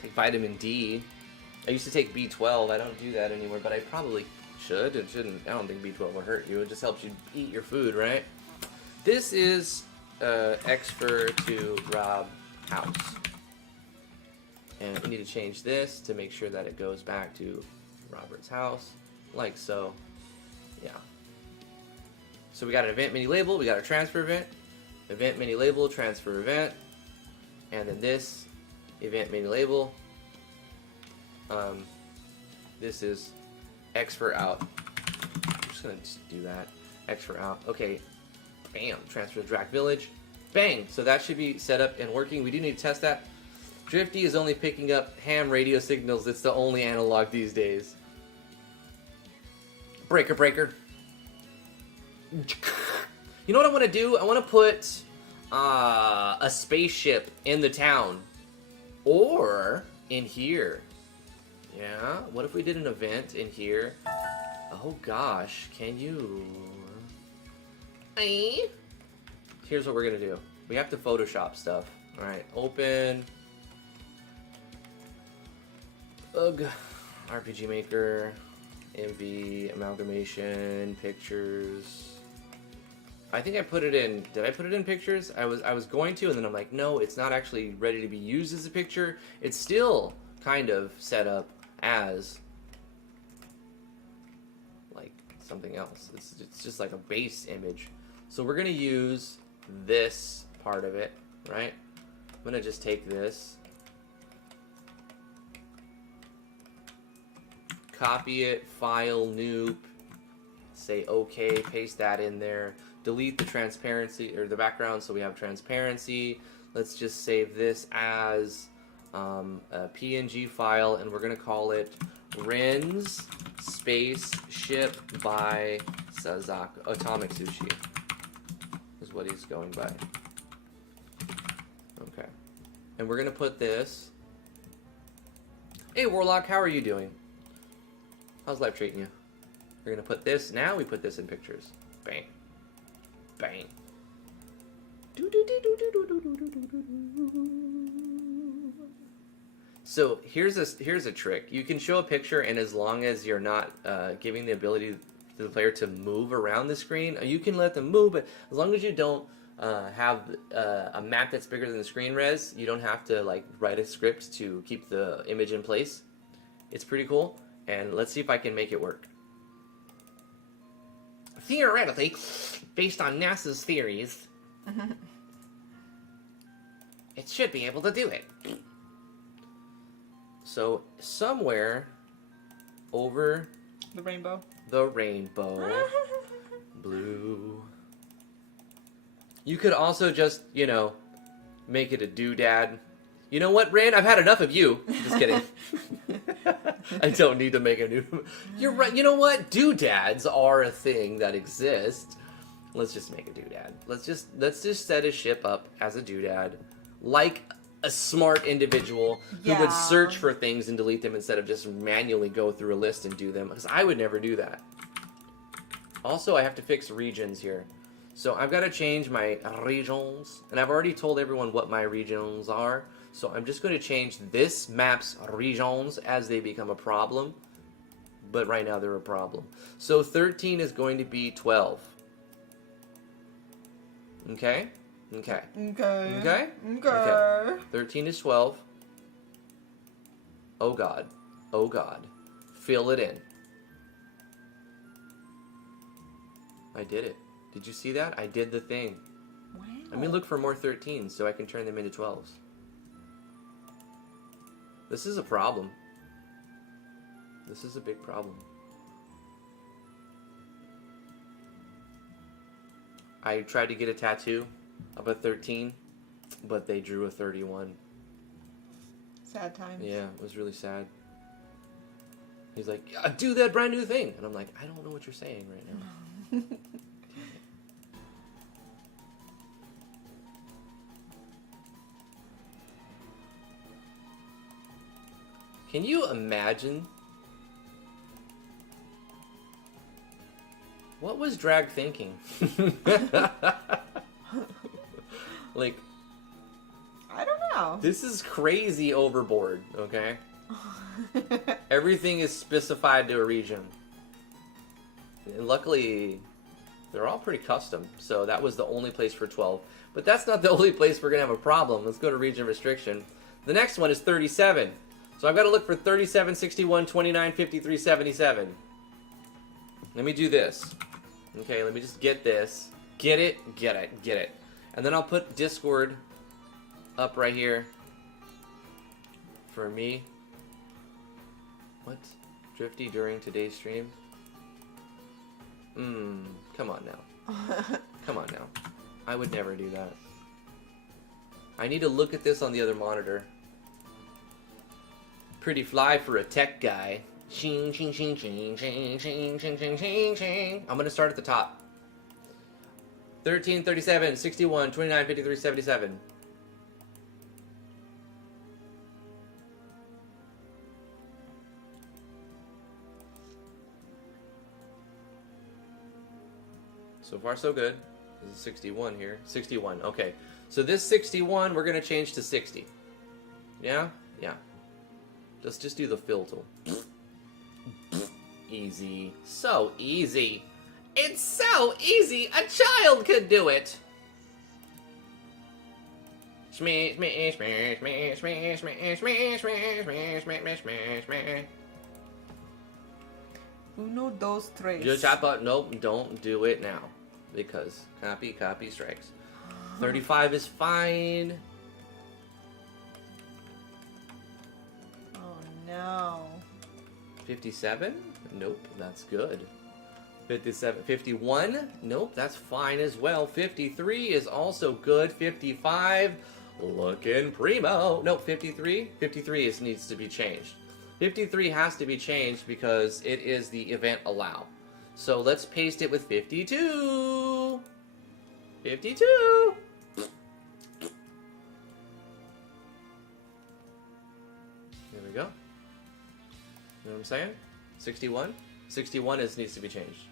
take vitamin D. I used to take B12. I don't do that anymore, but I probably should. It shouldn't. I don't think B12 will hurt you. It just helps you eat your food, right? This is Expert to Rob House, and we need to change this to make sure that it goes back to Robert's house, like so. Yeah. So we got an event mini label, we got a transfer event mini label, transfer event, and then this event mini label. This is X for out. I'm just gonna do that. X for out. Okay. Bam. Transfer to Drac Village. Bang. So that should be set up and working. We do need to test that. Drifty is only picking up ham radio signals. It's the only analog these days. Breaker. You know what I want to do? I want to put a spaceship in the town. Or in here. Yeah? What if we did an event in here? Oh gosh, can you... Here's what we're going to do. We have to Photoshop stuff. Alright, open... Ugh. RPG Maker... MV, amalgamation, pictures... I think I put it in. Did I put it in pictures? I was going to, and then I'm like, no, it's not actually ready to be used as a picture. It's still kind of set up as like something else. It's just like a base image. So we're gonna use this part of it, right? I'm gonna just take this, copy it, file, noop, say okay, paste that in there. Delete the transparency or the background so we have transparency. Let's just save this as a PNG file, and we're gonna call it Ren's Spaceship by Sazak Atomic Sushi is what he's going by. Okay, and we're gonna put this. Hey Warlock, how are you doing? How's life treating you? We're gonna put this now. We put this in pictures. Bang. Bang. So here's a trick. You can show a picture, and as long as you're not giving the ability to the player to move around the screen, you can let them move. But as long as you don't have a map that's bigger than the screen res, you don't have to like write a script to keep the image in place. It's pretty cool, and let's see if I can make it work. Theoretically, based on NASA's theories, it should be able to do it. So, somewhere over the rainbow, blue. You could also just, make it a doodad. You know what, Ren? I've had enough of you. Just kidding. I don't need to make a new... You're right. You know what? Doodads are a thing that exists. Let's just make a doodad. Let's just set his ship up as a doodad, like a smart individual who would search for things and delete them instead of just manually go through a list and do them. Because I would never do that. Also, I have to fix regions here. So I've got to change my regions, and I've already told everyone what my regions are. So I'm just going to change this map's regions as they become a problem. But right now they're a problem. So 13 is going to be 12. Okay? Okay. Okay. Okay? Okay. 13 is 12. Oh God. Oh God. Fill it in. I did it. Did you see that? I did the thing. Wow. Let me look for more 13s so I can turn them into 12s. This is a problem. This is a big problem. I tried to get a tattoo of a 13, but they drew a 31. Sad times. Yeah, it was really sad. He's like, yeah, do that brand new thing. And I'm like, I don't know what you're saying right now. Can you imagine? What was Drag thinking? Like, I don't know. this is crazy overboard, okay? Everything is specified to a region. And luckily, they're all pretty custom, so that was the only place for 12. But that's not the only place we're going to have a problem. Let's go to region restriction. The next one is 37. So I've got to look for 37, 61, 29, 53, 77. Let me do this. Okay, let me just get this. Get it, get it, get it. And then I'll put Discord up right here for me. What? Drifty during today's stream? Come on now. Come on now. I would never do that. I need to look at this on the other monitor. Pretty fly for a tech guy. Shing, shing, shing, shing, shing, shing, shing, shing, shing, shing. I'm going to start at the top. 13, 37, 61, 29, 53, 77. So far, so good. This is 61 here. 61, okay. So this 61, we're going to change to 60. Yeah? Yeah. Just do the fill tool. Easy. So easy. It's so easy. A child could do it. Smash, smash, smash, smash, smash, smash, smash, smash, smash, smash, smash, smash. Uno, dos, tres. Just chop up. Nope, don't do it now. Because copy strikes. 35 is fine. Oh no. 57? Nope, that's good. 57, 51? Nope, that's fine as well. 53 is also good. 55, looking primo. Nope, 53? 53 needs to be changed. 53 has to be changed because it is the event allow. So let's paste it with 52. 52. There we go. You know what I'm saying? 61? 61 needs to be changed.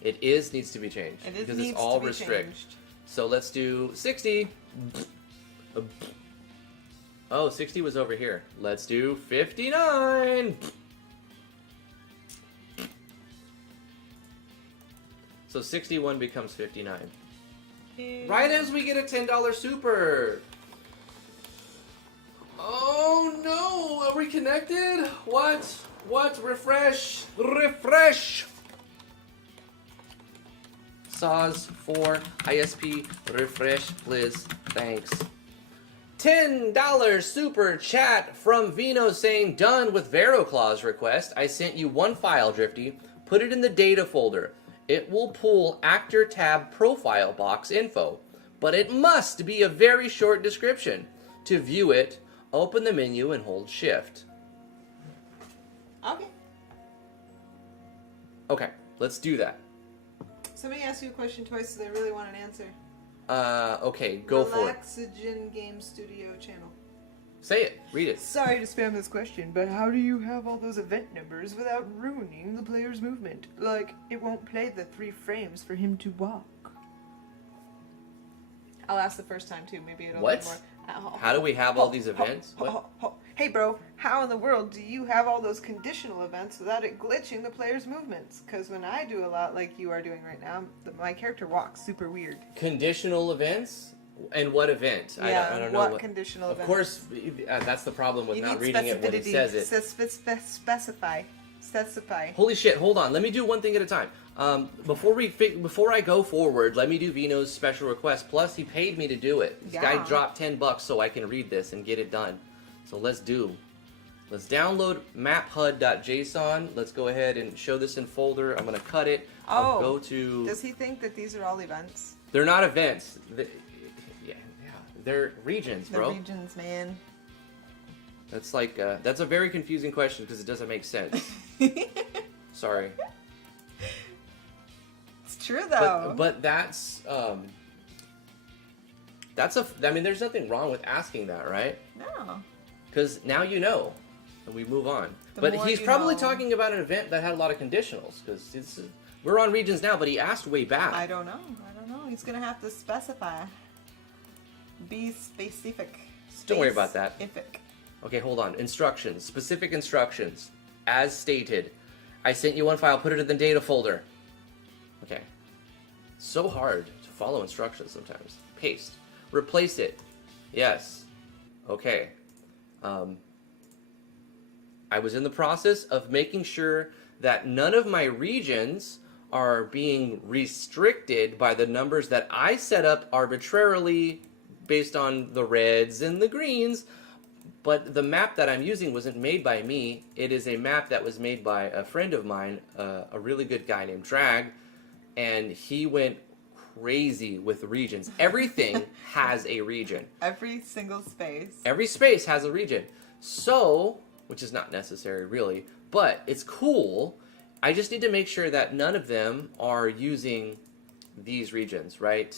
It needs to be changed. Because it's all restrict. So let's do 60. Oh, 60 was over here. Let's do 59. So 61 becomes 59. Right as we get a $10 super. Oh no! Are we connected? What? What? Refresh! Refresh! SAWS 4 ISP refresh, please. Thanks. $10 super chat from Vino saying, done with VeroClaw's request. I sent you one file, Drifty. Put it in the data folder. It will pull actor tab profile box info, but it must be a very short description. To view it, open the menu and hold shift. Okay. Okay, let's do that. Somebody asked you a question twice, so they really want an answer. Okay, go for it. Relaxogen Game Studio channel. Say it. Read it. Sorry to spam this question, but how do you have all those event numbers without ruining the player's movement? Like, it won't play the 3 frames for him to walk. I'll ask the first time too. Maybe it'll What? be more. How do we have all these events? What? Hey, bro, how in the world do you have all those conditional events without it glitching the player's movements? Because when I do a lot like you are doing right now, my character walks super weird. Conditional events? And what event? Yeah, I don't know. what conditional event? Of course, that's the problem with You not need reading it when it says it. Specify. Holy shit, hold on. Let me do one thing at a time. Before I go forward, let me do Vino's special request. Plus, he paid me to do it. This guy dropped $10 so I can read this and get it done. So let's download maphud.json. Let's go ahead and show this in folder. I'm going to cut it. I'll go to... Does he think that these are all events? They're not events. They're regions, bro. The regions, man. That's like, that's a very confusing question because it doesn't make sense. Sorry. It's true, though. But that's I mean, there's nothing wrong with asking that, right? No. Because now you know, and we move on. The But more he's you probably know. talking about an event that had a lot of conditionals, because we're on regions now, but he asked way back. I don't know. He's going to have to specify. Be specific. Don't worry about that. Specific. Okay, hold on. Instructions. Specific instructions. As stated. I sent you one file. Put it in the data folder. Okay. So hard to follow instructions sometimes. Paste. Replace it. Yes. Okay. I was in the process of making sure that none of my regions are being restricted by the numbers that I set up arbitrarily based on the reds and the greens. But the map that I'm using wasn't made by me. It is a map that was made by a friend of mine, a really good guy named Drag, and he went crazy with regions. Everything has a region. Every single space. Every space has a region. So, which is not necessary really, but it's cool. I just need to make sure that none of them are using these regions, right?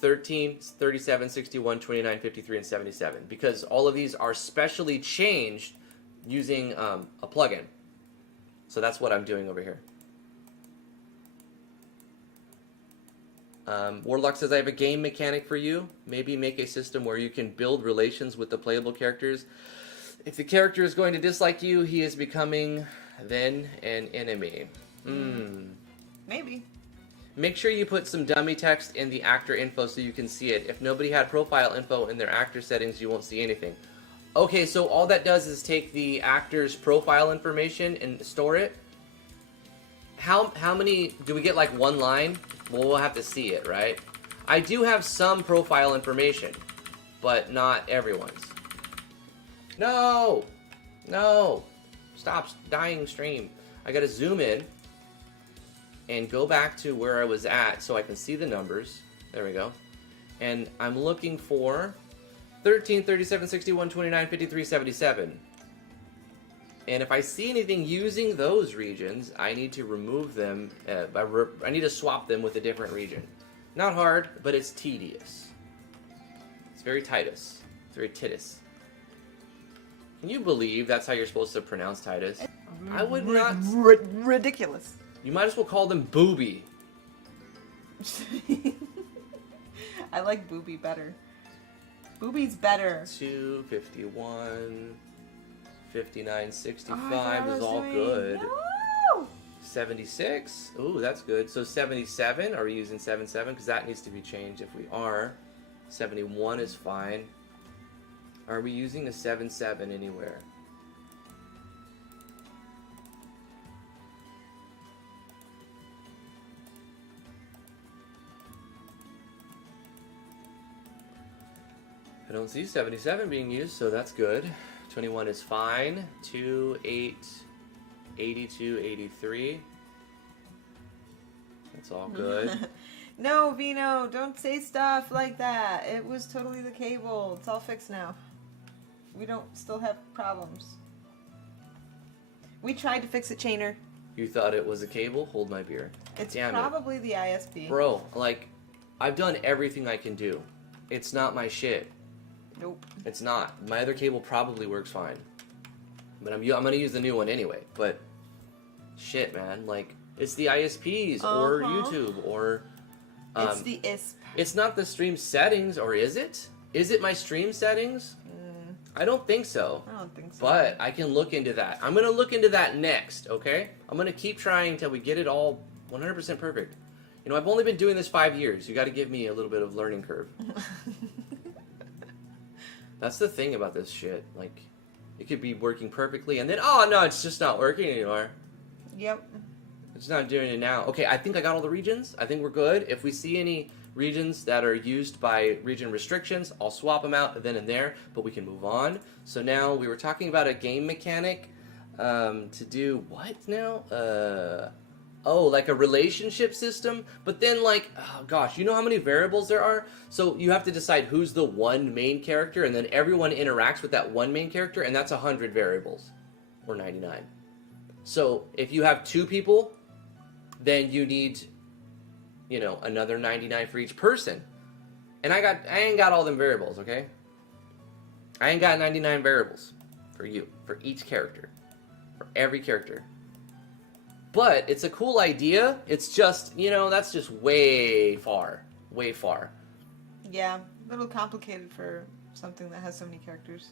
13, 37, 61, 29, 53, and 77. Because all of these are specially changed using a plugin. So that's what I'm doing over here. Warlock says, I have a game mechanic for you. Maybe make a system where you can build relations with the playable characters. If the character is going to dislike you, he is becoming then an enemy. Maybe. Make sure you put some dummy text in the actor info so you can see it. If nobody had profile info in their actor settings, you won't see anything. Okay, so all that does is take the actor's profile information and store it. How many, do we get like one line? Well, we'll have to see it, right? I do have some profile information, but not everyone's. No! No! Stop dying stream. I gotta zoom in and go back to where I was at so I can see the numbers. There we go. And I'm looking for 13, 37, 61, 29, 53, 77. And if I see anything using those regions, I need to remove them. I need to swap them with a different region. Not hard, but it's tedious. It's very Titus. It's very Titus. Can you believe that's how you're supposed to pronounce Titus? I would not. Ridiculous. You might as well call them Booby. I like Booby better. Booby's better. 251, 59, 65 is all good. No! 76. Ooh, that's good. So 77. Are we using 77? Because that needs to be changed. If we are, 71 is fine. Are we using a 77 anywhere? I don't see 77 being used, so that's good. 21 is fine. 2, 8, 82, 83. That's all good. No, Vino, don't say stuff like that. It was totally the cable. It's all fixed now. We don't still have problems. We tried to fix it, Chainer. You thought it was a cable? Hold my beer. It's Damn probably the ISP. Bro, like, I've done everything I can do. It's not my shit. Nope. It's not. My other cable probably works fine. But I'm gonna use the new one anyway. But, shit, man. Like, it's the ISPs or YouTube or... it's the ISP. It's not the stream settings, or is it? Is it my stream settings? I don't think so. I don't think so. But I can look into that. I'm going to look into that next, okay? I'm going to keep trying until we get it all 100% perfect. You know, I've only been doing this 5 years. You got to give me a little bit of learning curve. That's the thing about this shit. Like, it could be working perfectly, and then, oh, no, it's just not working anymore. Yep. It's not doing it now. Okay, I think I got all the regions. I think we're good. If we see any regions that are used by region restrictions, I'll swap them out then and there, but we can move on. So now we were talking about a game mechanic to do what now? Oh, like a relationship system, but then like, oh gosh, you know how many variables there are? So you have to decide who's the one main character, and then everyone interacts with that one main character, and that's 100 variables, or 99. So if you have 2 people, then you need, you know, another 99 for each person. And I ain't got all them variables, okay? I ain't got 99 variables for you, for each character, for every character. But it's a cool idea. It's just, you know, that's just way far, way far. Yeah, a little complicated for something that has so many characters.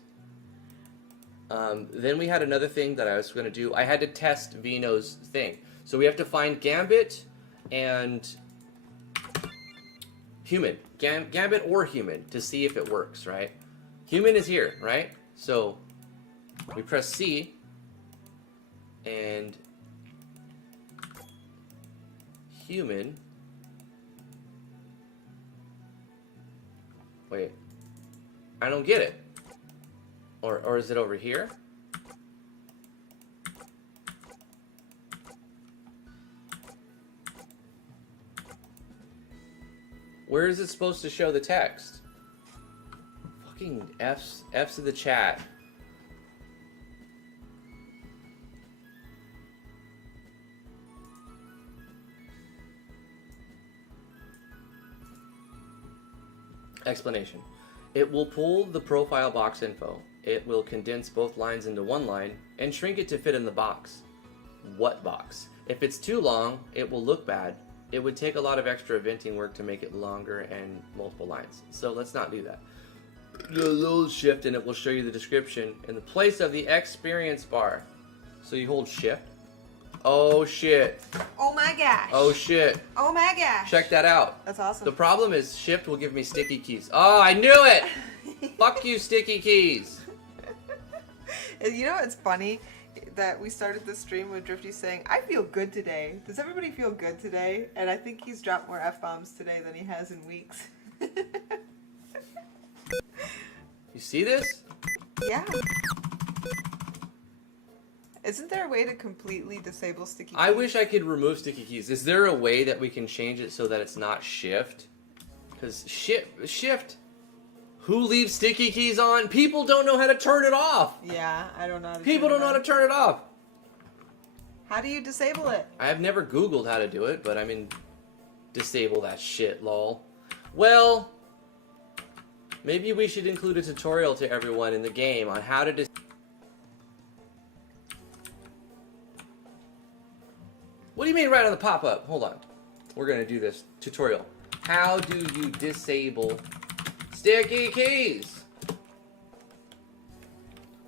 Then we had another thing that I was going to do. I had to test Vino's thing. So we have to find Gambit and Human. Gambit or Human to see if it works, right? Human is here, right? So we press C and Human. Wait. I don't get it. Or is it over here? Where is it supposed to show the text? Fucking F's of the chat. Explanation. It will pull the profile box info. It will condense both lines into one line and shrink it to fit in the box. What box? If it's too long, it will look bad. It would take a lot of extra venting work to make it longer and multiple lines. So let's not do that. Do a little shift and it will show you the description in the place of the experience bar. So you hold shift. Oh shit. Oh my gosh. Oh shit. Oh my gosh. Check that out. That's awesome. The problem is shift will give me sticky keys. Oh, I knew it! Fuck you, sticky keys. You know what's funny? That we started the stream with Drifty saying, I feel good today. Does everybody feel good today? And I think he's dropped more F-bombs today than he has in weeks. You see this? Yeah. Isn't there a way to completely disable sticky keys? I wish I could remove sticky keys. Is there a way that we can change it so that it's not shift? Because shift... Who leaves sticky keys on? People don't know how to turn it off. Yeah, I don't know how to People don't know how to turn it off. How do you disable it? I have never Googled how to do it, but I mean, disable that shit, lol. Well, maybe we should include a tutorial to everyone in the game on how to What do you mean right on the pop-up? Hold on. We're gonna do this tutorial. How do you disable sticky keys?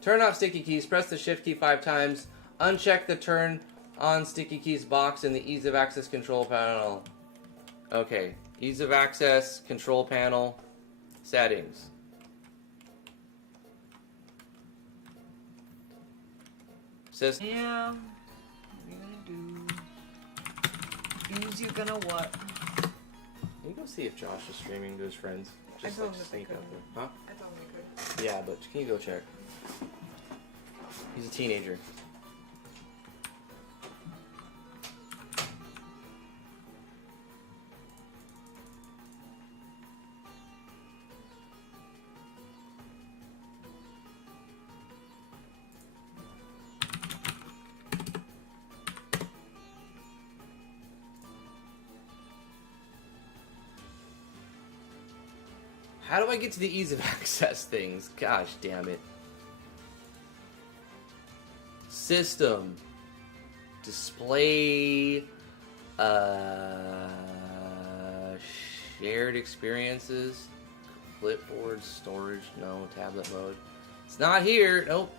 Turn off sticky keys. Press the shift key 5 times. Uncheck the turn on sticky keys box in the ease of access control panel. Okay. Ease of access control panel settings. Says yeah. What are you gonna do? Use you gonna what? Can you go see if Josh is streaming to his friends? Just I like told him that sneak they up couldn't. there. Huh? I told him we could. Yeah, but can you go check? He's a teenager. How do I get to the ease of access things? Gosh damn it. System. Display. Shared experiences. Clipboard, storage, no. Tablet mode. It's not here. Nope.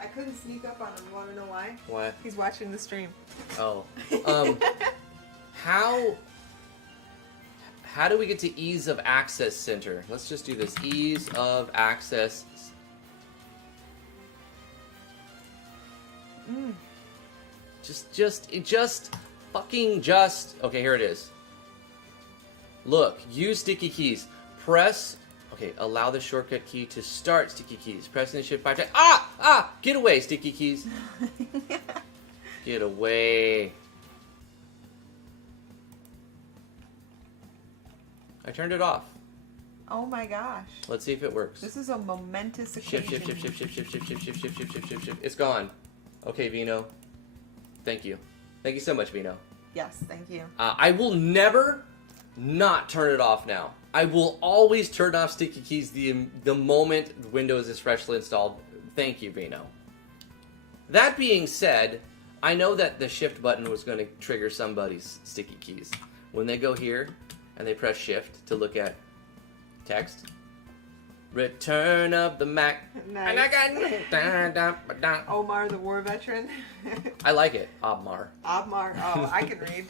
I couldn't sneak up on him. You want to know why? Why? He's watching the stream. Oh. How do we get to ease of access center? Let's just do this. Ease of access. Just fucking just. Okay, here it is. Look, use sticky keys. Press. Okay, allow the shortcut key to start sticky keys. Press and shift 5 times. Get away, sticky keys. Get away. I turned it off. Oh my gosh. Let's see if it works. This is a momentous occasion. Shift. It's gone. Okay, Vino. Thank you. Thank you so much, Vino. Yes, thank you. I will never not turn it off now. I will always turn off sticky keys the moment Windows is freshly installed. Thank you, Vino. That being said, I know that the shift button was going to trigger somebody's sticky keys. When they go here and they press shift to look at text, Return of the Mac. Nice. Omar the war veteran. I like it. Obmar. Obmar. Oh, I can read.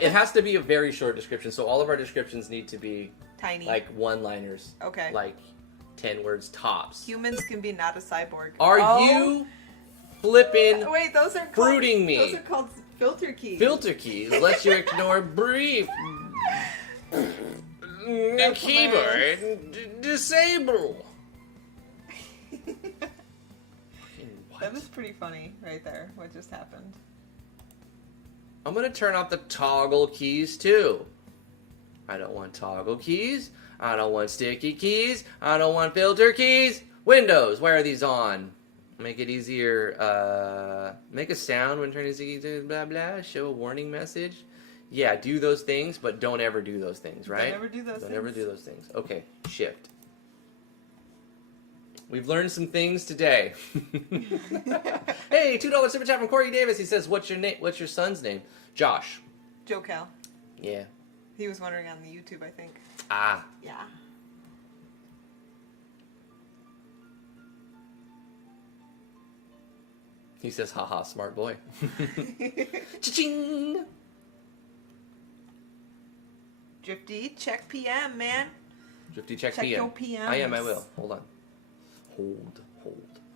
It has to be a very short description, so all of our descriptions need to be tiny, like one-liners. Okay. Like 10 words tops. Humans can be not a cyborg. Are you flipping? Wait, those are fruiting me. Those are called filter keys. Filter keys lets you ignore brief. The keyboard disable. That was pretty funny right there. What just happened? I'm gonna turn off the toggle keys too. I don't want toggle keys. I don't want sticky keys. I don't want filter keys. Windows, why are these on? Make it easier. Make a sound when turning sticky keys. Blah blah. Show a warning message. Yeah, do those things, but don't ever do those things, right? Don't ever do those things. Don't ever do those things. Okay, shift. We've learned some things today. Hey, $2 super chat from Corey Davis. He says, "What's your name? What's your son's name?" Josh. Joe Cal. Yeah. He was wondering on the YouTube, I think. Ah. Yeah. He says, "Haha, smart boy." Cha-ching! Drifty, check PM, man. Drifty, check Check PM. your PMs. I am. I will. Hold on.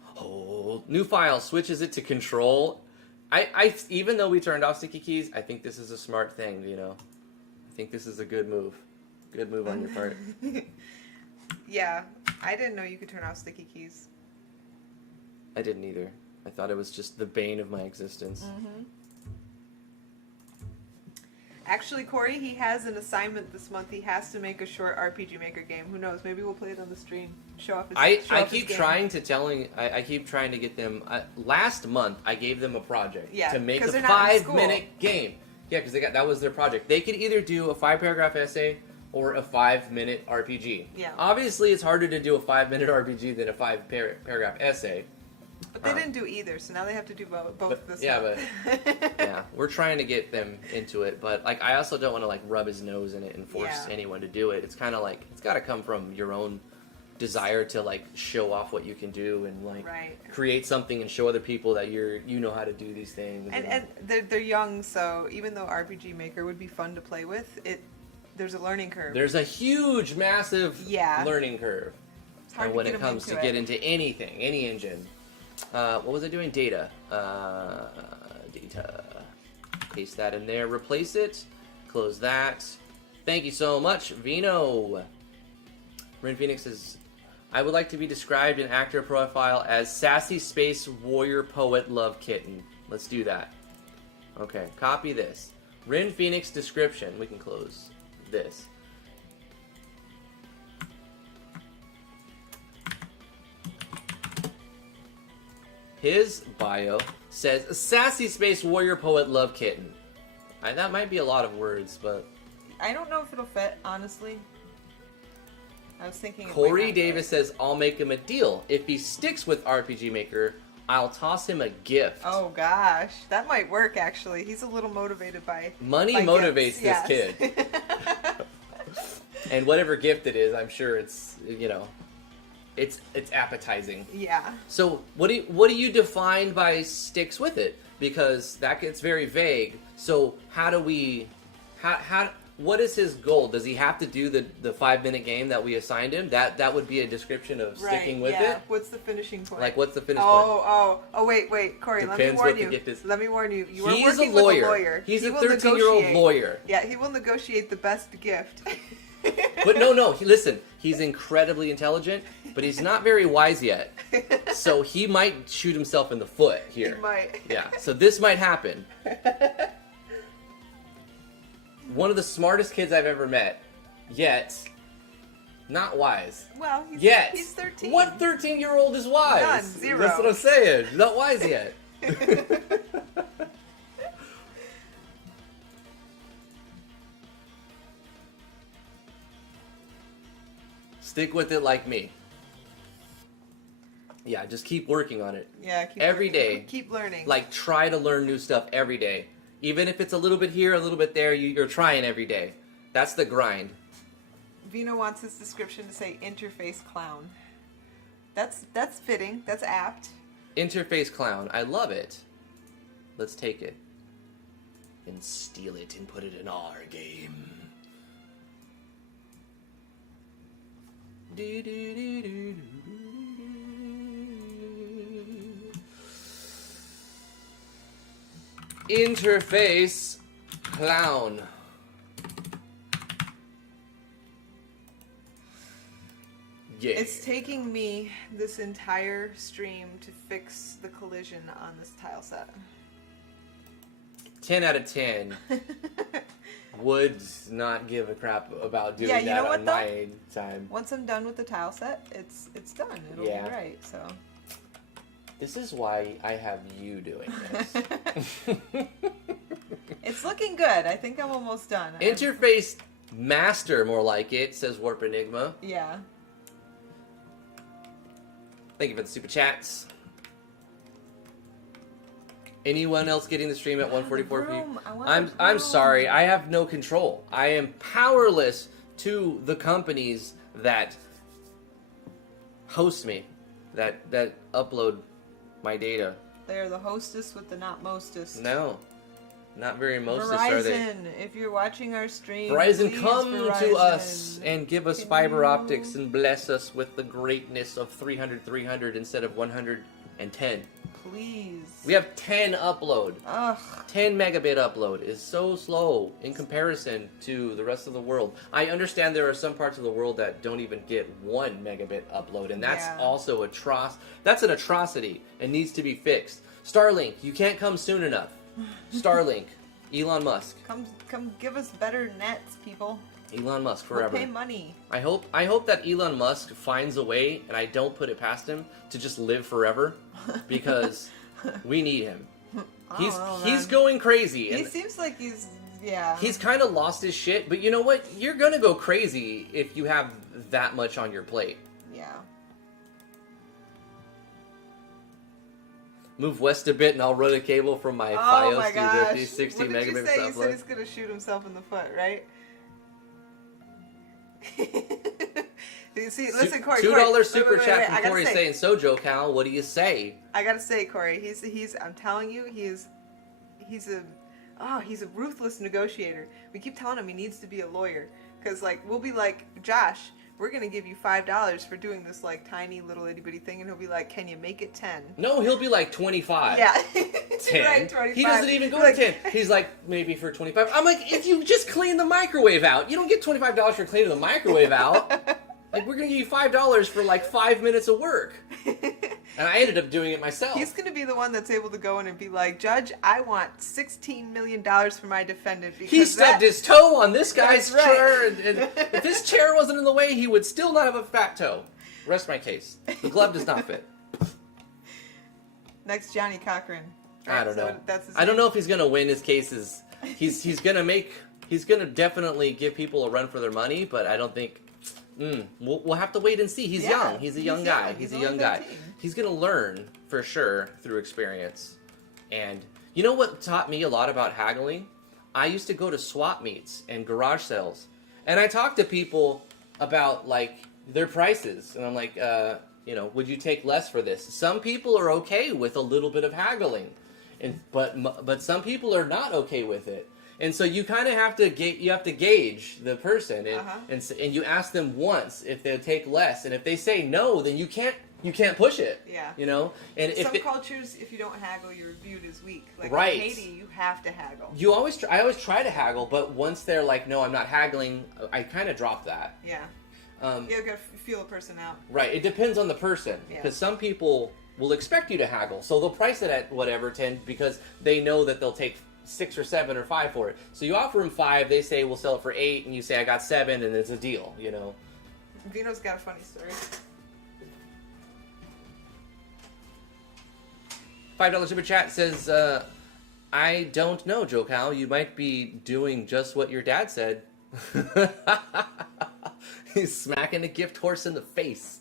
Hold. New file switches it to control. I even though we turned off sticky keys, I think this is a smart thing. You know, I think this is a good move. Good move on your part. Yeah, I didn't know you could turn off sticky keys. I didn't either. I thought it was just the bane of my existence. Mm-hmm. Actually, Corey, he has an assignment this month. He has to make a short RPG Maker game. Who knows? Maybe we'll play it on the stream. Show off his I keep trying to get them. Last month, I gave them a project to make a 5-minute game. Yeah, because that was their project. They could either do a 5-paragraph essay or a 5-minute RPG. Yeah. Obviously, it's harder to do a 5-minute RPG than a 5-paragraph essay. But they didn't do either, so now they have to do both this month. But Yeah, we're trying to get them into it, but like I also don't want to like rub his nose in it and force anyone to do it. It's kind of like it's got to come from your own desire to like show off what you can do and like create something and show other people that you know how to do these things. And they're young, so even though RPG Maker would be fun to play with, there's a learning curve. There's a huge, massive learning curve. It's hard when it comes to get into anything, any engine. What was I doing? Data. Data. Paste that in there. Replace it. Close that. Thank you so much, Vino. Rin Phoenix says, I would like to be described in actor profile as sassy space warrior poet love kitten. Let's do that. Okay, copy this. Rin Phoenix description. We can close this. His bio says, sassy space warrior poet love kitten. That might be a lot of words, but... I don't know if it'll fit, honestly. I was thinking. Corey Davis says, "I'll make him a deal. If he sticks with RPG Maker, I'll toss him a gift." Oh gosh, that might work. Actually, he's a little motivated by money. Motivates this kid. And whatever gift it is, I'm sure it's it's appetizing. Yeah. So what do you define by sticks with it? Because that gets very vague. So how do we what is his goal? Does he have to do the 5-minute game that we assigned him? That would be a description of sticking with it. What's the finishing point? Like, what's the finish point? Oh, wait, Corey. Depends let me warn what you. the gift is. Let me warn you. You are He's working a lawyer. with a lawyer. He's a 13-year-old lawyer. Yeah, he will negotiate the best gift. But no. Listen, he's incredibly intelligent, but he's not very wise yet. So he might shoot himself in the foot here. He might. Yeah. So this might happen. One of the smartest kids I've ever met, yet not wise. Well, he's 13. What 13-year-old is wise? None. Zero. That's what I'm saying. Not wise yet. Stick with it like me. Yeah, just keep working on it. Yeah, every day. Keep learning. Like, try to learn new stuff every day. Even if it's a little bit here, a little bit there, you're trying every day. That's the grind. Vino wants his description to say interface clown. That's fitting. That's apt. Interface clown. I love it. Let's take it and steal it and put it in our game. Interface clown. Yeah. It's taking me this entire stream to fix the collision on this tile set. 10 out of 10. Would not give a crap about doing you know that what, on my time. Once I'm done with the tile set, it's done. It'll be right. So. This is why I have you doing this. It's looking good. I think I'm almost done. Interface master, more like it, says Warp Enigma. Yeah. Thank you for the super chats. Anyone else getting the stream at 144 p.m.? I'm sorry, I have no control. I am powerless to the companies that host me, that upload my data. They're the hostess with the not mostest. No, not very mostest Verizon, are they? If you're watching our stream, Verizon, come Verizon, to us and give us fiber optics and bless us with the greatness of 300 instead of 110. Please. We have 10 upload. Ugh. 10 megabit upload is so slow in comparison to the rest of the world. I understand there are some parts of the world that don't even get 1 megabit upload, and that's also that's an atrocity and needs to be fixed. Starlink, you can't come soon enough. Starlink, Elon Musk. Come give us better nets, people. Elon Musk forever. We'll pay money. I hope that Elon Musk finds a way, and I don't put it past him, to just live forever, because we need him. He's going crazy. He seems like he's He's kind of lost his shit, but you know what? You're gonna go crazy if you have that much on your plate. Yeah. Move west a bit, and I'll run a cable from my Fios to the 60 megabits. What did you say? upload. You said he's gonna shoot himself in the foot, right? See, listen, Corey. $2 super chat from Corey say, saying, "So, Cal, what do you say?" I gotta say, Corey, he's. I'm telling you, he's a ruthless negotiator. We keep telling him he needs to be a lawyer, because we'll be like, Josh, we're gonna give you $5 for doing this tiny little itty bitty thing, and he'll be like, can you make it 10? No, he'll be like 25. Yeah, 10. Right, 25. He doesn't even go to 10. He's like, maybe for 25. I'm like, if you just clean the microwave out, you don't get $25 for cleaning the microwave out. We're gonna give you $5 for 5 minutes of work. And I ended up doing it myself. He's going to be the one that's able to go in and be like, Judge, I want $16 million for my defendant. Because he stubbed his toe on this guy's right. chair. And if this chair wasn't in the way, he would still not have a fat toe. Rest my case. The glove does not fit. Next, Johnny Cochran. I don't know. That's I don't know if he's going to win his cases. He's going to definitely give people a run for their money, but I don't think We'll have to wait and see. He's young. He's a young guy. He's a young guy. 13. He's going to learn for sure through experience. And you know what taught me a lot about haggling? I used to go to swap meets and garage sales. And I talked to people about, like, their prices. And I'm like, would you take less for this? Some people are okay with a little bit of haggling. But some people are not okay with it. And so you kind of have to gauge the person, and you ask them once if they'll take less, and if they say no, then you can't push it. Yeah. You know, and some cultures, if you don't haggle, you're viewed as weak. Like right. In Haiti, you have to haggle. I always try to haggle, but once they're like, no, I'm not haggling, I kind of drop that. Yeah. You gotta feel a person out. Right. It depends on the person, because some people will expect you to haggle, so they'll price it at whatever 10 because they know that they'll take 6 or 7 or 5 for it. So you offer them 5, they say we'll sell it for 8, and you say I got 7, and it's a deal, you know. Vino's got a funny story. $5 super chat says, I don't know, Joe Cal. You might be doing just what your dad said. He's smacking a gift horse in the face.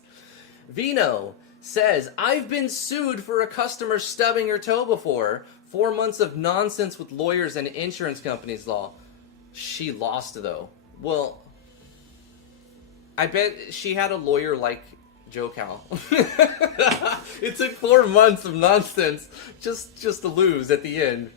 Vino says, I've been sued for a customer stubbing her toe before. 4 months of nonsense with lawyers and insurance companies law. She lost, though. Well, I bet she had a lawyer like Joe Cal. It took 4 months of nonsense just to lose at the end.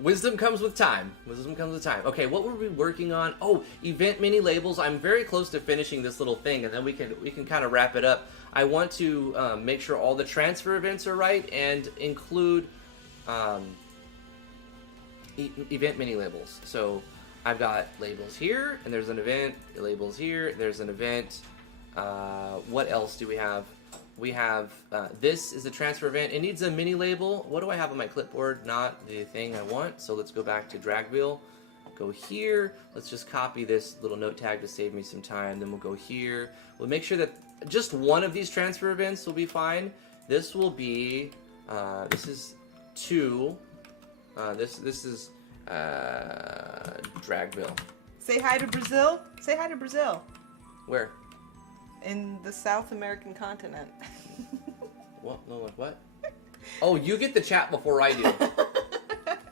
Wisdom comes with time. Wisdom comes with time. Okay, what were we working on? Oh, event mini labels. I'm very close to finishing this little thing, and then we can kind of wrap it up. I want to make sure all the transfer events are right and include event mini labels. So I've got labels here, and there's an event. Labels here. There's an event. What else do we have? We have, this is a transfer event. It needs a mini label. What do I have on my clipboard? Not the thing I want. So let's go back to drag wheel. Go here. Let's just copy this little note tag to save me some time. Then we'll go here. We'll make sure that just one of these transfer events will be fine. This will be, this is 2. This is, drag wheel. Say hi to Brazil. Say hi to Brazil. Where? In the South American continent. What? No, what? Oh, you get the chat before I do.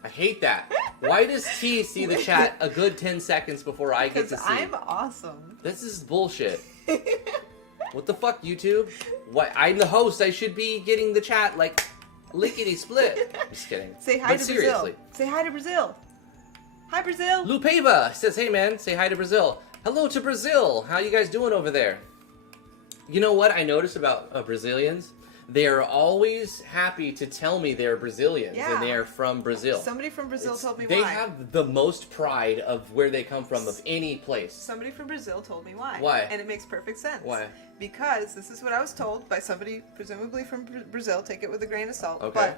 I hate that. Why does T see the chat a good 10 seconds before I get to see? I'm awesome. This is bullshit. What the fuck, YouTube? What? I'm the host. I should be getting the chat like lickety split. Just kidding. Say hi to Brazil. Say hi to Brazil. Hi, Brazil. Lupeva says, hey man, say hi to Brazil. Hello to Brazil. How you guys doing over there? You know what I notice about Brazilians? They are always happy to tell me they're Brazilians and they are from Brazil. Somebody from Brazil told me why. They have the most pride of where they come from of any place. Somebody from Brazil told me why. Why? And it makes perfect sense. Why? Because this is what I was told by somebody presumably from Brazil. Take it with a grain of salt. Okay.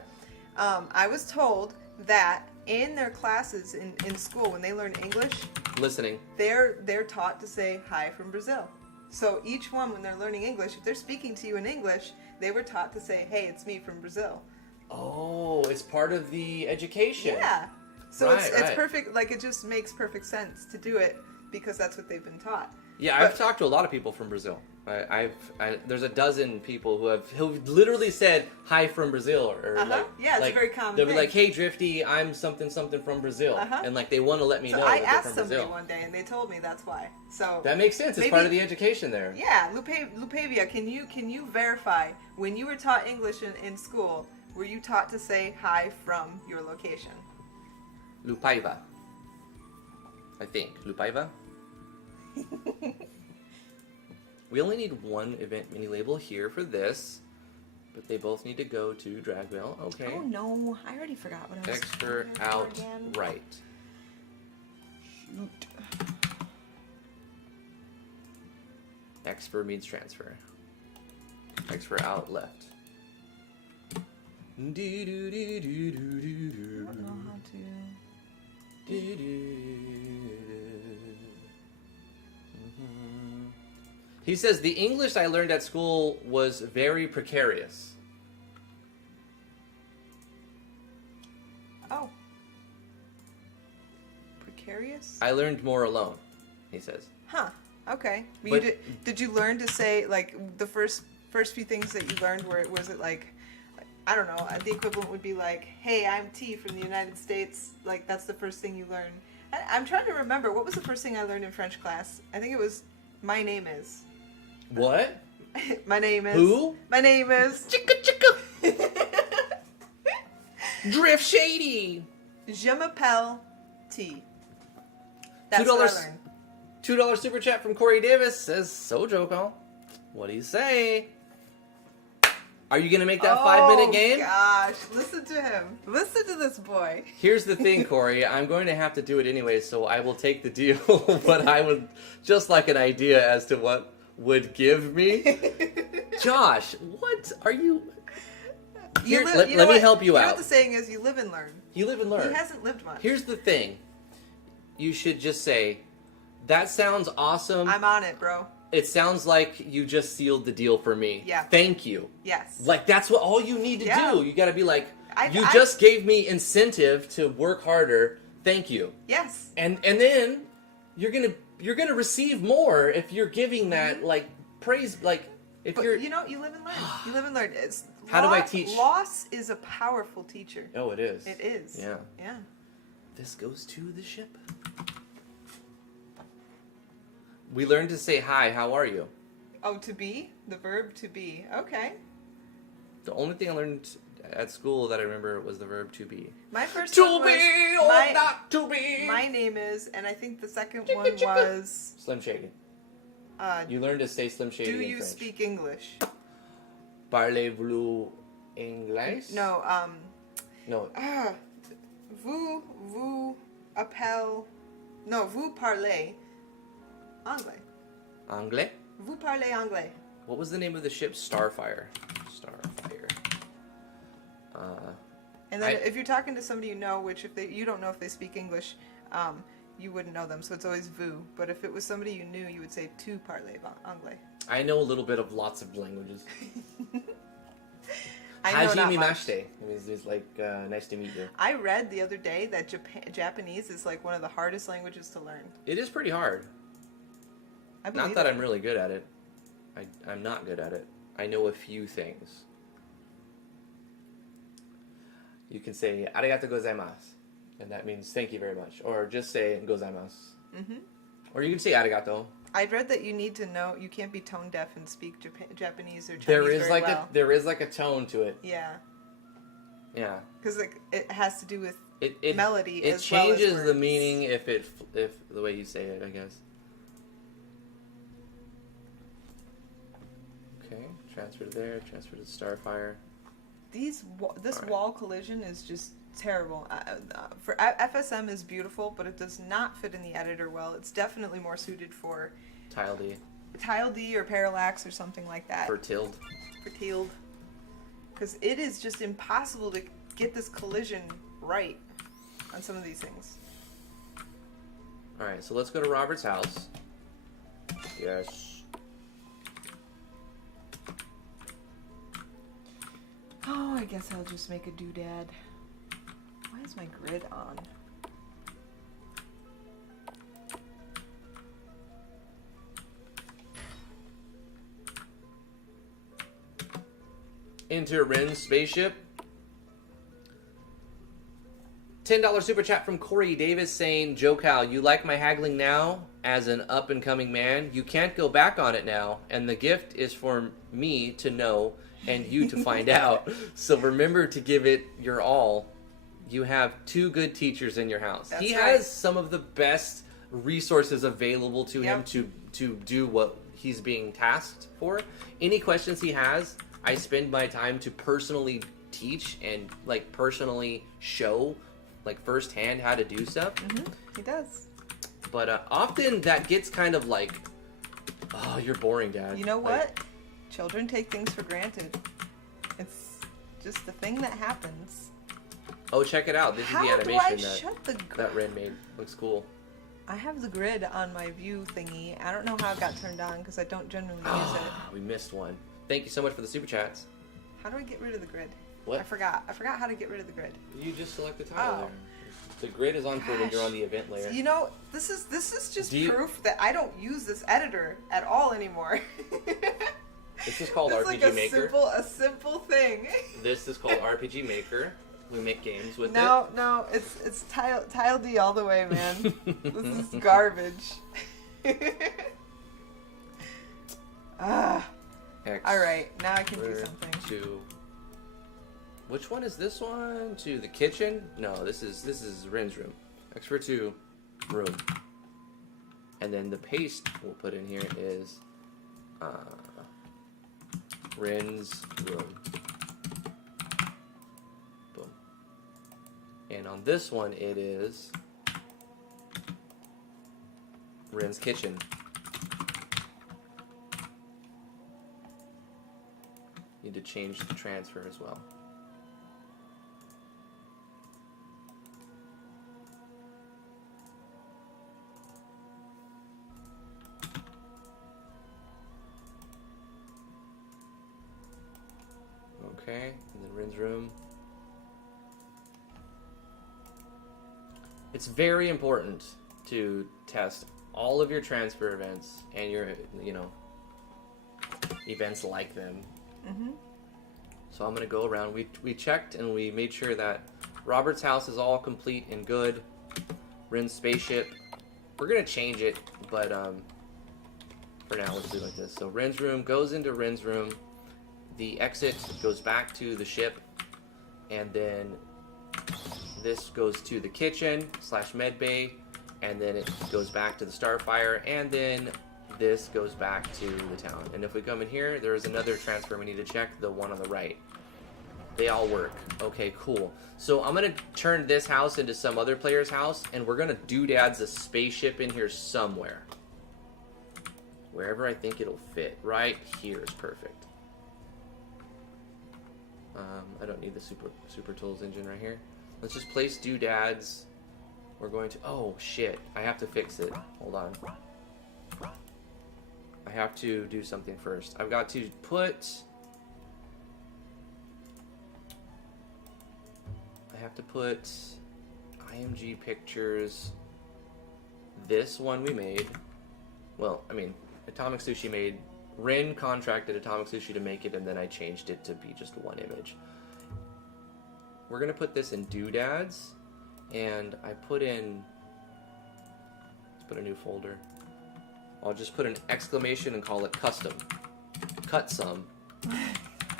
But I was told that in their classes in school, when they learn English, listening, they're taught to say hi from Brazil. So each one, when they're learning English, if they're speaking to you in English, they were taught to say, hey, it's me from Brazil. Oh, it's part of the education. Yeah. So it's perfect. Like, it just makes perfect sense to do it because that's what they've been taught. Yeah, I've talked to a lot of people from Brazil. There's a dozen people who literally said hi from Brazil, or it's a very common they'll thing. be like, hey Drifty, I'm something from Brazil, and like they want to let me know I that asked they're from somebody Brazil. one day, and they told me that's why. So that makes sense. It's part of the education there. Yeah, Lupavia, can you verify when you were taught English in school? Were you taught to say hi from your location? Lupaiva, I think Lupaiva. We only need one event mini label here for this, but they both need to go to drag wheel. Okay. Oh no, I already forgot what I was Expert out right. Shoot. Expert means transfer. Expert out left. I don't know how to. He says, the English I learned at school was very precarious. Oh. Precarious? I learned more alone, he says. Huh. Okay. But, did you learn to say, like, the first few things that you learned, was it like, I don't know, the equivalent would be like, hey, I'm T from the United States. Like, that's the first thing you learn. I'm trying to remember, what was the first thing I learned in French class? I think it was, my name is. What? My name is. Who? My name is. Chicka chicka. Drift Shady. Je m'appelle T. That's what I learned. $2 super chat from Corey Davis says, so Joko, what do you say? Are you going to make that 5-minute game? Oh, gosh. Listen to him. Listen to this boy. Here's the thing, Corey. I'm going to have to do it anyway, so I will take the deal. But I would just like an idea as to what would give me. Josh, what are you... Here, let me help you out. You know what the saying is? You live and learn. You live and learn. He hasn't lived much. Here's the thing. You should just say, that sounds awesome. I'm on it, bro. It sounds like you just sealed the deal for me. Yeah. Thank you. Yes. Like, that's what all you need to do. You got to be like, you I just gave me incentive to work harder. Thank you. Yes. And then you're gonna receive more if you're giving that like praise. Like if you're, you know, you live and learn. You live and learn. How do I teach? Loss is a powerful teacher. Oh, it is. It is. Yeah. Yeah. This goes to the ship. We learned to say hi. How are you? Oh, to be? The verb to be. Okay. The only thing I learned at school that I remember was the verb to be. My first to one was be or not to be. My name is, and I think the second one was Slim Shady. You learned to say Slim Shady. Do in you French. speak English? Parlez-vous anglais? No. No. Vous appelle. No, vous parlez anglais. Anglais? Vous parlez anglais. What was the name of the ship? Starfire. Starfire. And then if you're talking to somebody you know, which if you don't know if they speak English, you wouldn't know them, so it's always vous. But if it was somebody you knew, you would say tu parlez anglais. I know a little bit of lots of languages. I know not Hajime much. mashite. It means it's like nice to meet you. I read the other day that Japanese is like one of the hardest languages to learn. It is pretty hard. I believe Not that I'm really good at it. I'm not good at it. I know a few things. You can say arigato gozaimasu, and that means thank you very much. Or just say gozaimasu. Mm-hmm. Or you can say arigato. I read that you need to know, you can't be tone deaf and speak Japanese or Chinese very well. There is like a tone to it. Yeah. Yeah. Because it has to do with it melody it as well as changes the words. meaning if the way you say it, I guess. Okay, transfer to there, transfer to Starfire. This Alright. wall collision is just terrible. For FSM is beautiful, but it does not fit in the editor well. It's definitely more suited for Tile D or parallax or something like that. for tilde. For tilde. Because it is just impossible to get this collision right on some of these things. Alright, so let's go to Robert's house. Yes. Oh, I guess I'll just make a doodad. Why is my grid on? Into Rin's spaceship. $10 super chat from Corey Davis saying, Joe Cal, you like my haggling now as an up-and-coming man? You can't go back on it now, and the gift is for me to know and you to find out. So remember to give it your all. You have two good teachers in your house. That's he right. has some of the best resources available to him to do what he's being tasked for. Any questions he has, I spend my time to personally teach and like personally show like firsthand how to do stuff. Mm-hmm. He does. But often that gets kind of like, oh, you're boring, Dad. You know what? Like, Children take things for granted. It's just the thing that happens. oh, check it out. This is the animation shut the that Ren made. Looks cool. I have the grid on my view thingy. I don't know how it got turned on because I don't generally use it. We missed one. Thank you so much for the super chats. How do I get rid of the grid? What? I forgot how to get rid of the grid. You just select the tile there. The grid is on for when you're on the event layer. You know, this is just proof that I don't use this editor at all anymore. This is called RPG like Maker. A simple thing. This is called RPG Maker. We make games with it. No, it's tile D all the way, man. This is garbage. All right, now I can do something. Which one is this one? To the kitchen? No, this is Rin's room. X for 2, room. And then the paste we'll put in here is Rin's room. Boom. And on this one it is Rin's kitchen. Need to change the transfer as well. Okay, and then Rin's room. It's very important to test all of your transfer events and your, events like them. Mm-hmm. So I'm gonna go around. We checked and we made sure that Robert's house is all complete and good. Rin's spaceship. We're gonna change it, but for now let's do it like this. So Rin's room goes into Rin's room. The exit goes back to the ship, and then this goes to the kitchen / med bay, and then it goes back to the Starfire, and then this goes back to the town. And if we come in here, there is another transfer we need to check, the one on the right. They all work. Okay, cool. So I'm gonna turn this house into some other player's house, and we're gonna doodads a spaceship in here somewhere. Wherever I think it'll fit. Right here is perfect. I don't need the super tools engine right here. Let's just place doodads. We're going to, oh shit, I have to fix it. Hold on. I have to do something first. I've got to put, IMG Pictures, this one we made. Well, I mean, Atomic Sushi made, Rin contracted Atomic Sushi to make it, and then I changed it to be just one image. We're gonna put this in doodads, and I put in, let's put a new folder. I'll just put an exclamation and call it custom. Cut some.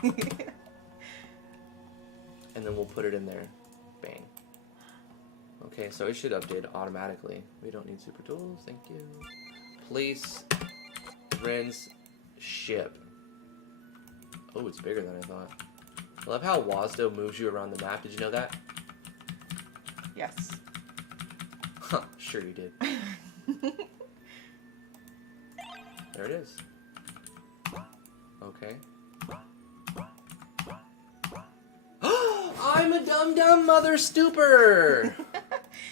And then we'll put it in there. Bang. Okay, so it should update automatically. We don't need super tools, thank you. Place Rin's ship. Oh, it's bigger than I thought. I love how Wasdo moves you around the map. Did you know that? Yes. Huh, sure you did. There it is. Okay. I'm a dumb mother stupor!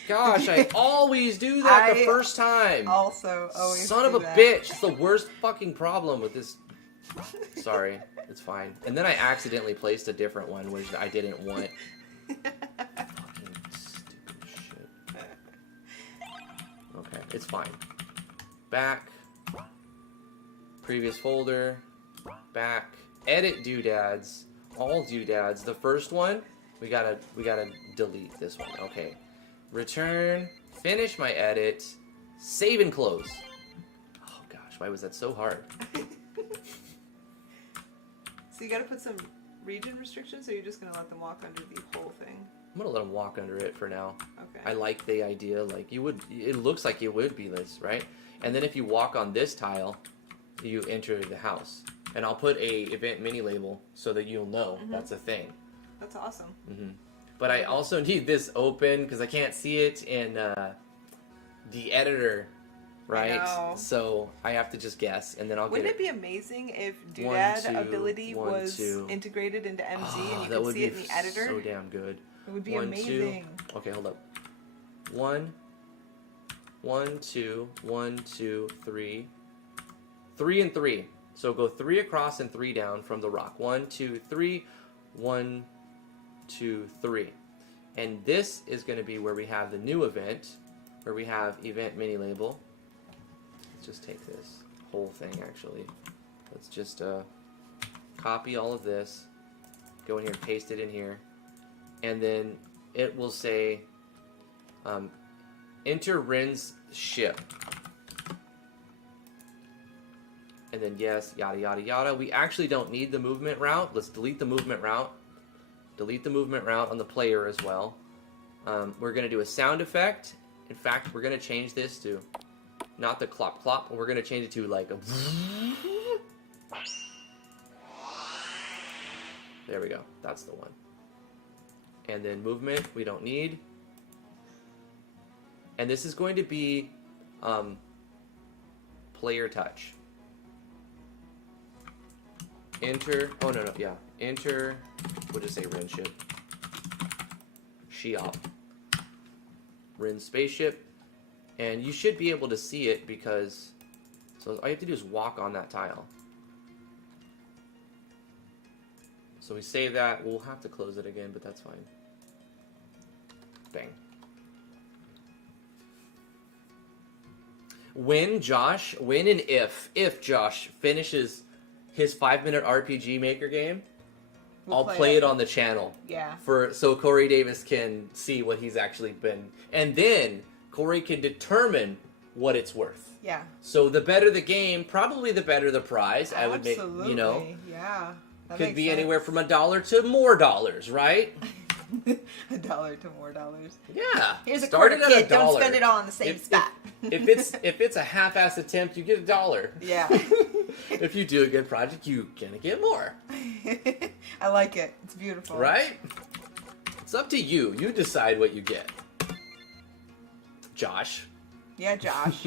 Gosh, I always do that the first time. Also, always Son of a bitch. It's the worst fucking problem with this. Sorry, it's fine. And then I accidentally placed a different one, which I didn't want. Fucking stupid shit. Okay, it's fine. Back. Previous folder. Back. Edit doodads. All doodads. The first one, we gotta delete this one. Okay. Return. Finish my edit. Save and close. Oh gosh, why was that so hard? So you gotta put some region restrictions, or you're just gonna let them walk under the whole thing? I'm gonna let them walk under it for now. Okay. I like the idea, like it looks like it would be this, right? And then if you walk on this tile, you enter the house. And I'll put a event mini label so that you'll know that's a thing. That's awesome. But I also need this open because I can't see it in the editor, right? I know. So I have to just guess, and then I'll Wouldn't get it be amazing if doodad ability was integrated into MZ and you could see it in the editor? So damn good. It would be amazing. 2. Okay, hold up. 1, 1, 2, 1, 2, 3. 3 and 3. So go 3 across and 3 down from the rock. 1, 2, 3. 1, 2, 3. And this is going to be where we have the new event, where we have event mini label. Let's just take this whole thing actually. Let's just copy all of this, go in here and paste it in here, and then it will say enter Rin's ship. And then yes, yada yada yada. We actually don't need the movement route. Let's delete the movement route. Delete the movement route on the player as well. We're going to do a sound effect. In fact, we're going to change this to not the clop clop. We're going to change it to like a... There we go. That's the one. And then movement, we don't need. And this is going to be player touch. Enter, oh no, yeah. Enter, we'll just say Rin ship. Sheop. Rin spaceship. And you should be able to see it because, so all you have to do is walk on that tile. So we save that. We'll have to close it again, but that's fine. Bang. When and if Josh finishes his 5-minute RPG Maker game, I'll play it on the channel. Yeah. So Corey Davis can see what he's actually been, and then Corey can determine what it's worth. Yeah. So the better the game, probably the better the prize. Absolutely. I would make, you know. Yeah. That could be sense. anywhere from $1 to more dollars, right? $1 to more dollars. Yeah. Here's a Start quarter, it at kid. $1. Don't spend it all in the same spot. If it's a half-ass attempt, you get $1. Yeah. If you do a good project, you're gonna get more. I like it. It's beautiful. Right? It's up to you. You decide what you get. Josh. Yeah, Josh.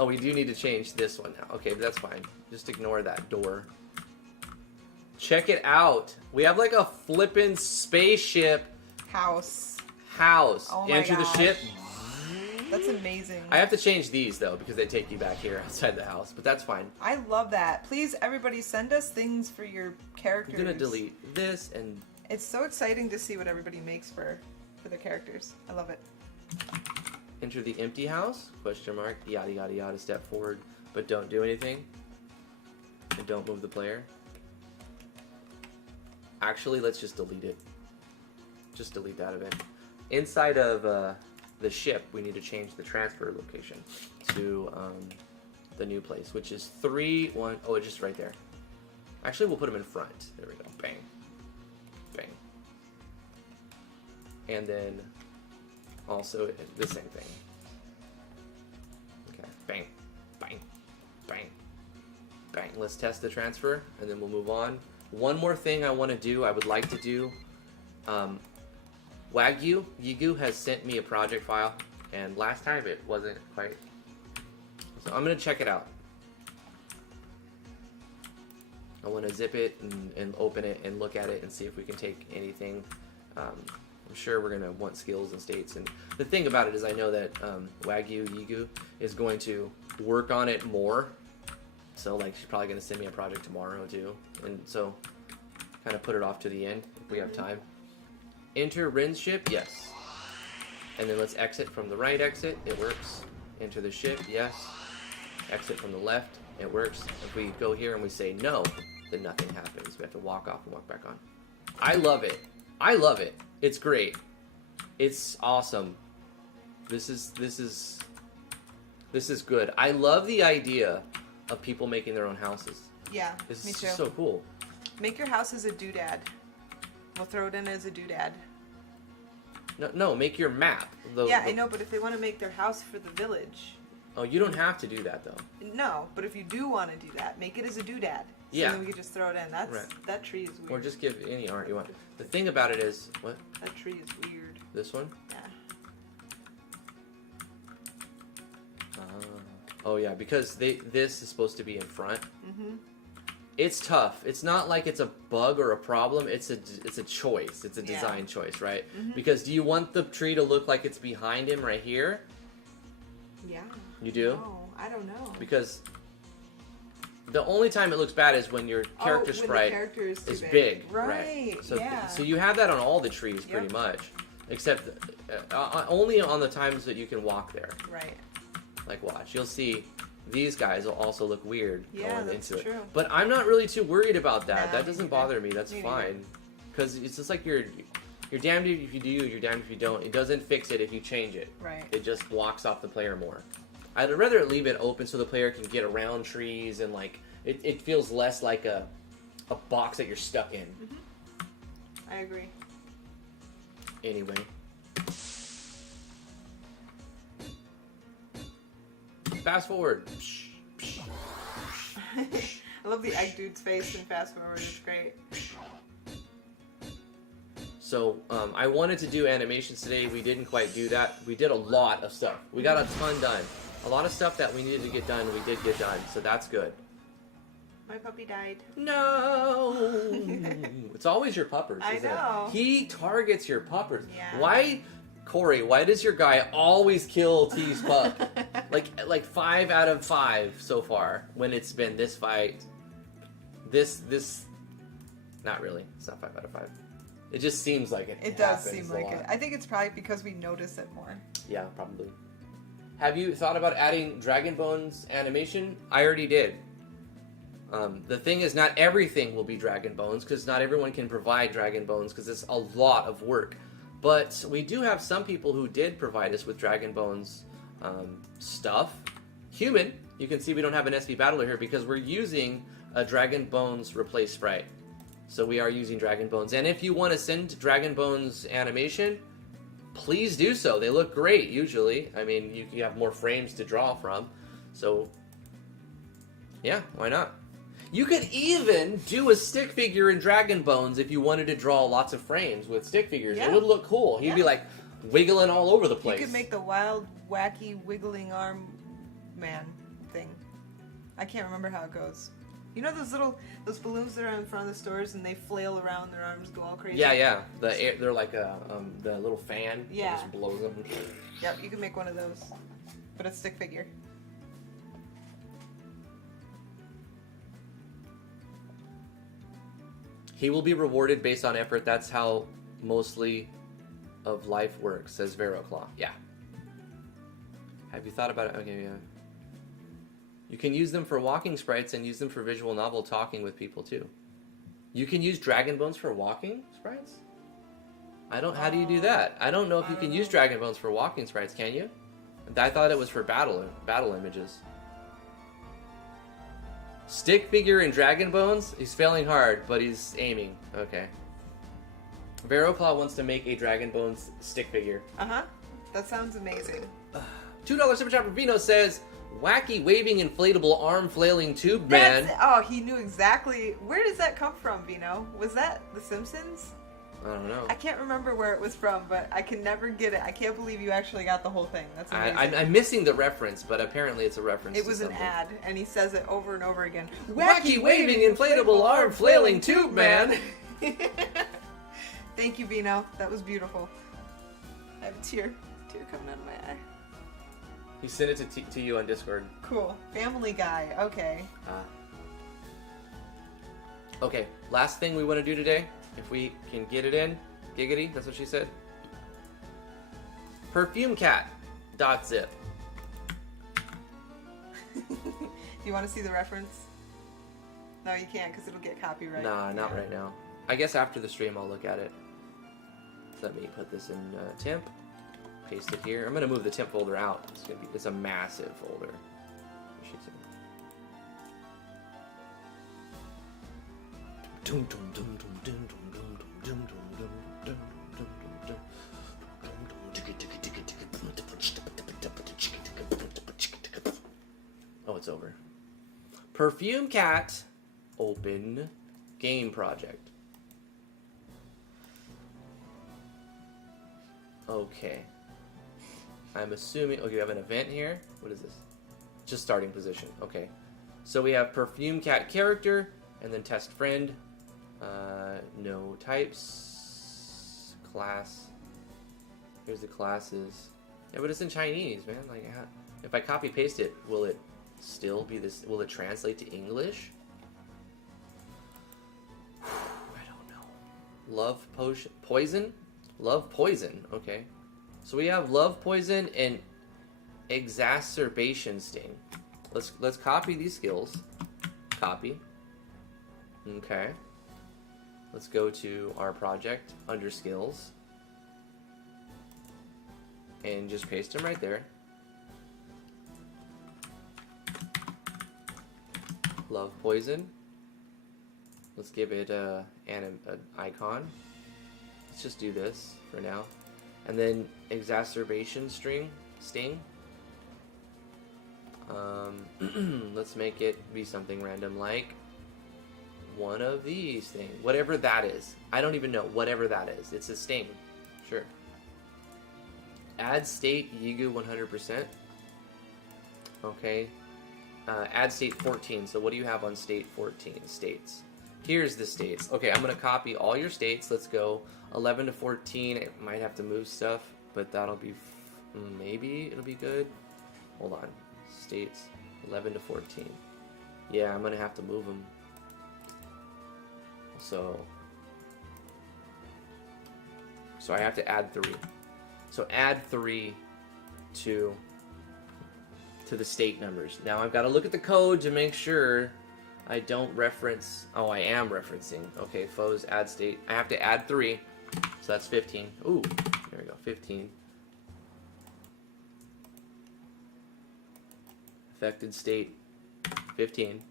Oh, we do need to change this one now. Okay, but that's fine. Just ignore that door. Check it out. We have like a flippin' spaceship House. Oh my Enter gosh. the ship. That's amazing. I have to change these though because they take you back here outside the house, but that's fine. I love that. Please, everybody, send us things for your characters. I'm gonna delete this and. It's so exciting to see what everybody makes for their characters. I love it. Enter the empty house? Question mark. Yada yada yada. Step forward, but don't do anything. And don't move the player. Actually, let's just delete it. Just delete that event. Inside of the ship, we need to change the transfer location to the new place, which is 3, 1. Oh, it's just right there. Actually, we'll put them in front. There we go. Bang. Bang. And then also the same thing. Okay. Bang. Bang. Bang. Bang. Let's test the transfer, and then we'll move on. One more thing I want to do, I would like to do. Wagyu Yigu has sent me a project file, and last time it wasn't quite. So I'm going to check it out. I want to zip it and open it and look at it and see if we can take anything. I'm sure we're going to want skills and states. And the thing about it is I know that Wagyu Yigu is going to work on it more. So like she's probably going to send me a project tomorrow too. And so kind of put it off to the end if we have time. Enter Rin's ship, yes. And then let's exit from the right exit, it works. Enter the ship, yes. Exit from the left, it works. If we go here and we say no, then nothing happens. We have to walk off and walk back on. I love it. I love it. It's great. It's awesome. This is good. I love the idea of people making their own houses. Yeah, This me is too. so cool. Make your house as a doodad. We'll throw it in as a doodad. No, make your map. Yeah, I know, but if they want to make their house for the village... Oh, you don't have to do that, though. No, but if you do want to do that, make it as a doodad. So Yeah. then we can just throw it in. That's Right. That tree is weird. Or just give any art you want. The thing about it is... What? That tree is weird. This one? Yeah. Oh, yeah, because this is supposed to be in front. Mm-hmm. It's tough. It's not like it's a bug or a problem. It's a choice. It's a design choice, right? Mm-hmm. Because do you want the tree to look like it's behind him right here? Yeah. You do? No, I don't know. Because the only time it looks bad is when your character sprite is big. Right. So you have that on all the trees pretty much, except only on the times that you can walk there. Right. Like watch, you'll see these guys will also look weird going into it. True. But I'm not really too worried about that. Nah, that doesn't bother me. That's fine. Because it's just like you're damned if you do, you're damned if you don't. It doesn't fix it if you change it. Right. It just blocks off the player more. I'd rather leave it open so the player can get around trees and like it feels less like a box that you're stuck in. Mm-hmm. I agree. Anyway. Fast forward. I love the egg dude's face in fast forward. It's great. So I wanted to do animations today. We didn't quite do that. We did a lot of stuff. We got a ton done. A lot of stuff that we needed to get done, we did get done. So that's good. My puppy died. No! It's always your puppers, isn't know. it? He targets your puppers. Yeah. Why, Corey, why does your guy always kill T's pup? like 5 out of 5 so far when it's been this fight. This not really. It's not 5 out of 5. It just seems like it. It does seem like it. I think it's probably because we notice it more. Yeah, probably. Have you thought about adding Dragon Bones animation? I already did. The thing is, not everything will be Dragon Bones, because not everyone can provide Dragon Bones, because it's a lot of work. But we do have some people who did provide us with Dragon Bones stuff. Human, you can see we don't have an SV Battler here, because we're using a Dragon Bones replace sprite. So we are using Dragon Bones. And if you want to send Dragon Bones animation, please do so. They look great, usually. I mean, you have more frames to draw from. So, yeah, why not? You could even do a stick figure in Dragon Bones if you wanted to draw lots of frames with stick figures. Yeah. It would look cool. He'd be like wiggling all over the place. You could make the wild, wacky, wiggling arm man thing. I can't remember how it goes. You know those balloons that are in front of the stores and they flail around, their arms go all crazy? Yeah. They're like the little fan that just blows them. Yep, you can make one of those. But it's stick figure. He will be rewarded based on effort. That's how mostly of life works, says Veroclaw. Yeah. Have you thought about it? Okay, yeah. You can use them for walking sprites and use them for visual novel talking with people too. You can use Dragon Bones for walking sprites? How do you do that? I don't know if you can use Dragon Bones for walking sprites, can you? I thought it was for battle images. Stick figure in Dragon Bones? He's failing hard, but he's aiming. Okay. Veroclaw wants to make a Dragon Bones stick figure. Uh-huh. That sounds amazing. $2 Super Chat for Vino says, wacky waving inflatable arm flailing tube man. Oh, he knew exactly. Where does that come from, Vino? Was that The Simpsons? I don't know. I can't remember where it was from, but I can never get it. I can't believe you actually got the whole thing. That's amazing. I'm missing the reference, but apparently it's a reference. It was an ad, and he says it over and over again. Wacky waving inflatable arm flailing tube man. Thank you, Vino. That was beautiful. I have a tear coming out of my eye. He sent it to you on Discord. Cool. Family Guy. Okay. Okay. Last thing we want to do today, if we can get it in. Giggity. That's what she said. Perfumecat.zip. Do you want to see the reference? No, you can't because it'll get copyright. Nah, not right now. I guess after the stream I'll look at it. Let me put this in temp. Paste it here. I'm gonna move the temp folder out. It's a massive folder. Oh, it's over. Perfume Cat open game project. Okay. I'm assuming... Okay, we have an event here. What is this? Just starting position. Okay. So we have Perfume Cat character. And then test friend. No types. Class. Here's the classes. Yeah, but it's in Chinese, man. Like, if I copy paste it, will it still be this? Will it translate to English? I don't know. Love poison? Love poison. Okay. So we have love poison and exacerbation sting. Let's copy these skills. Copy. Okay. Let's go to our project under skills. And just paste them right there. Love poison. Let's give it an icon. Let's just do this for now. And then exacerbation sting. Let's make it be something random like one of these things. Whatever that is. I don't even know. Whatever that is. It's a sting. Sure. Add state Yigu 100%. Okay. Add state 14. So what do you have on state 14? States. Here's the states. Okay, I'm going to copy all your states. Let's go 11 to 14. It might have to move stuff, but that'll be... maybe it'll be good. Hold on. States 11 to 14. Yeah, I'm going to have to move them. So I have to add 3. So add 3 to the state numbers. Now I've got to look at the code to make sure I don't reference... Oh, I am referencing. Okay, foes, add state. I have to add 3. So that's 15. Ooh, there we go, 15. Affected state, 15.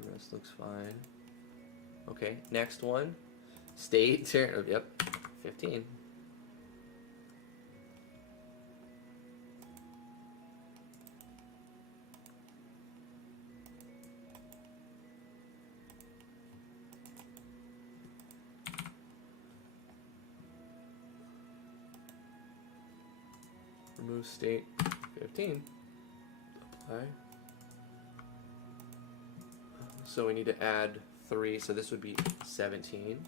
The rest looks fine. Okay, next one. State, yep, 15. Remove state, 15. Apply. So we need to add 3, so this would be 17.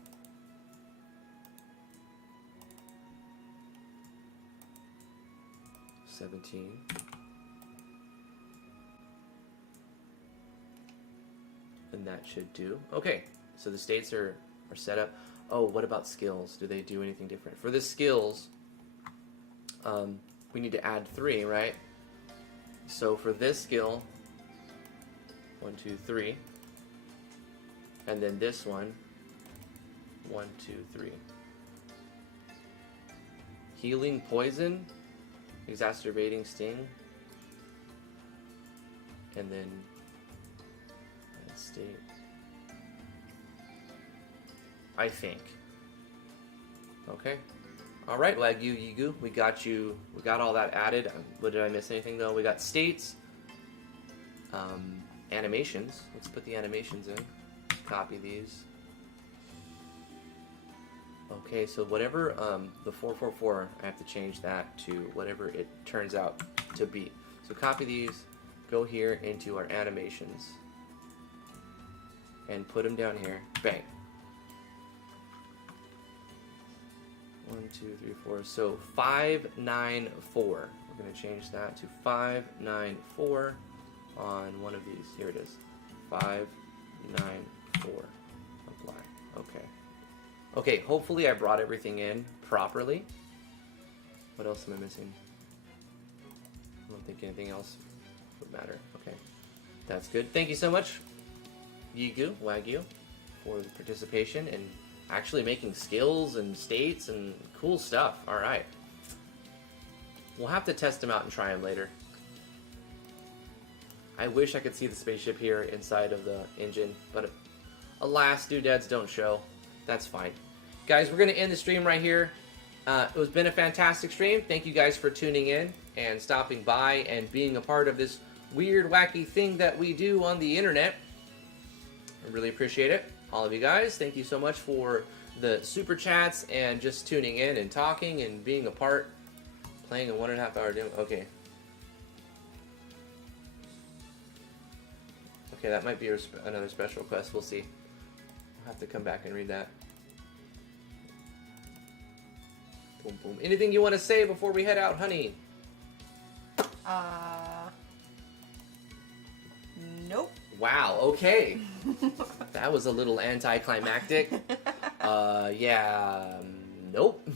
And that should do. Okay, so the states are set up. Oh, what about skills? Do they do anything different? For the skills, we need to add 3, right? So for this skill, 1, 2, 3. And then this one, 1, 2, 3. Healing poison, exacerbating sting, and then state. I think. Okay. All right, Wagyu Yigu, we got you. We got all that added. Did I miss anything though? We got states, animations. Let's put the animations in. Copy these. Okay, so whatever the 444, I have to change that to whatever it turns out to be. So copy these, go here into our animations, and put them down here. Bang. 1, 2, 3, 4. So 594. We're going to change that to 594 on one of these. Here it is. 594. Apply. Okay. Okay, hopefully I brought everything in properly. What else am I missing? I don't think anything else would matter. Okay. That's good. Thank you so much, Wagyu, for the participation and actually making skills and states and cool stuff. All right. We'll have to test them out and try them later. I wish I could see the spaceship here inside of the engine, but alas, doodads don't show. That's fine. Guys, we're going to end the stream right here. It has been a fantastic stream. Thank you guys for tuning in and stopping by and being a part of this weird, wacky thing that we do on the internet. I really appreciate it. All of you guys, thank you so much for the super chats and just tuning in and talking and being a part. Playing a 1.5 hour demo. Okay. Okay, that might be another special request. We'll see. I'll have to come back and read that. Boom, boom. Anything you want to say before we head out, honey? Nope. Wow, okay. That was a little anticlimactic. Yeah, nope.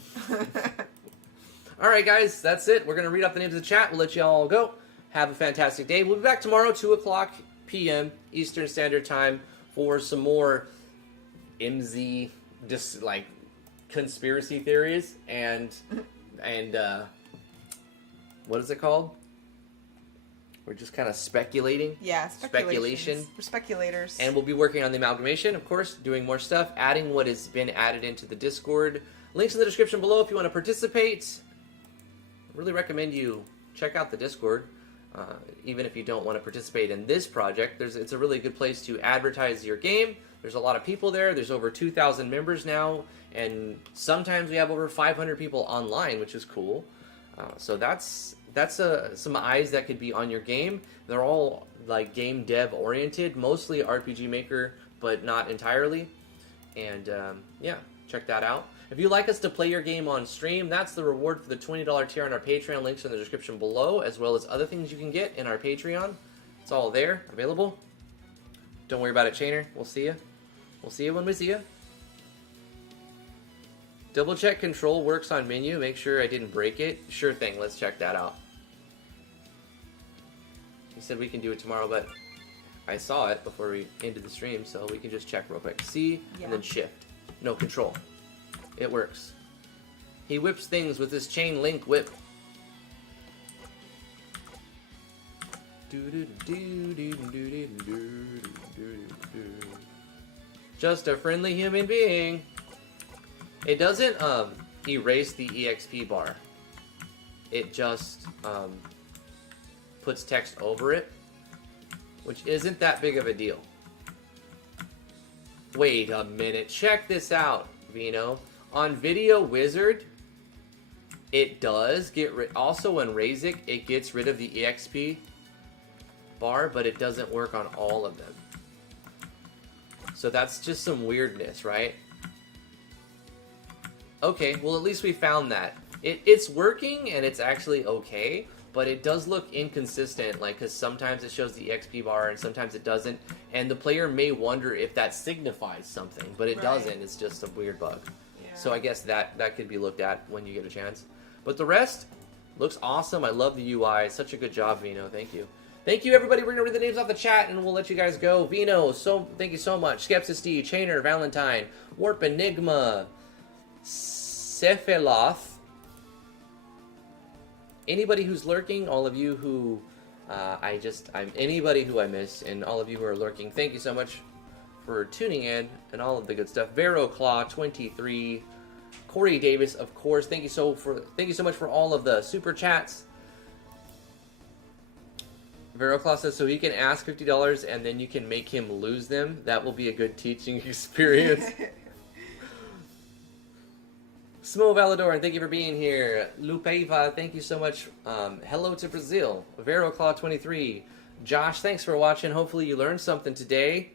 Alright, guys, that's it. We're going to read off the names of the chat. We'll let you all go. Have a fantastic day. We'll be back tomorrow, 2 o'clock p.m. Eastern Standard Time for some more MZ, just like conspiracy theories and what is it called? We're just kind of speculating. Yeah, speculation. We're speculators. And we'll be working on the amalgamation, of course, doing more stuff, adding what has been added into the Discord. Links in the description below if you want to participate. I really recommend you check out the Discord. Even if you don't want to participate in this project, it's a really good place to advertise your game. There's a lot of people there. There's over 2,000 members now, and sometimes we have over 500 people online, which is cool. So that's some eyes that could be on your game. They're all like game dev oriented, mostly RPG Maker, but not entirely. And yeah, check that out. If you'd like us to play your game on stream, that's the reward for the $20 tier on our Patreon. Links in the description below, as well as other things you can get in our Patreon. It's all there, available. Don't worry about it, Chainer. We'll see you. We'll see you when we see you. Double check control works on menu. Make sure I didn't break it. Sure thing. Let's check that out. He said we can do it tomorrow, but I saw it before we ended the stream, so we can just check real quick. C, and then shift. No, control. It works. He whips things with his chain link whip. Just a friendly human being. It doesn't erase the EXP bar. It just puts text over it, which isn't that big of a deal. Wait a minute. Check this out, Vino. On Video Wizard, it does get rid. Also on Razik, it gets rid of the EXP bar, but it doesn't work on all of them. So that's just some weirdness, right? Okay, well at least we found that. It's working and it's actually okay, but it does look inconsistent, like, because sometimes it shows the EXP bar and sometimes it doesn't, and the player may wonder if that signifies something, but it doesn't. It's just a weird bug. Yeah. So I guess that could be looked at when you get a chance. But the rest looks awesome. I love the UI. Such a good job, Vino. Thank you. Thank you, everybody. We're going to read the names off the chat, and we'll let you guys go. Vino, thank you so much. Skepsis D, Chainer, Valentine, Warp Enigma, Cepheloth, anybody who's lurking, all of you who anybody who I miss, and all of you who are lurking, thank you so much for tuning in and all of the good stuff. Vero Claw 23, Corey Davis, of course. Thank you so much for all of the super chats. Vero Claw says so he can ask $50 and then you can make him lose them. That will be a good teaching experience. Smo Valador, and thank you for being here. Lupeiva, thank you so much. Hello to Brazil. Vero Claw 23. Josh, thanks for watching. Hopefully you learned something today.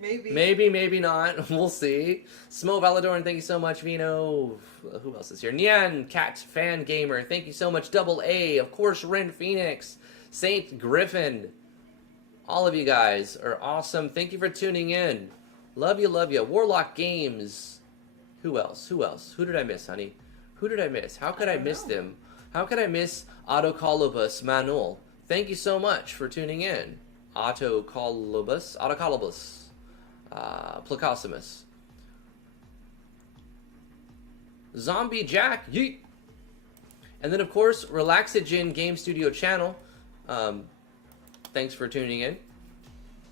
Maybe. Maybe not. We'll see. Smo Valador, and thank you so much, Vino. Who else is here? Nyan, Cat Fan Gamer, thank you so much. Double A, of course, Ren Phoenix, Saint Griffin. All of you guys are awesome. Thank you for tuning in. Love you, love you. Warlock Games. Who else? Who did I miss, honey? Who did I miss? How could I miss them? How could I miss Autocolobus Manuel? Thank you so much for tuning in. Autocolobus, Placosimus. Zombie Jack, yeet! And then, of course, Relaxogen Game Studio channel. Thanks for tuning in.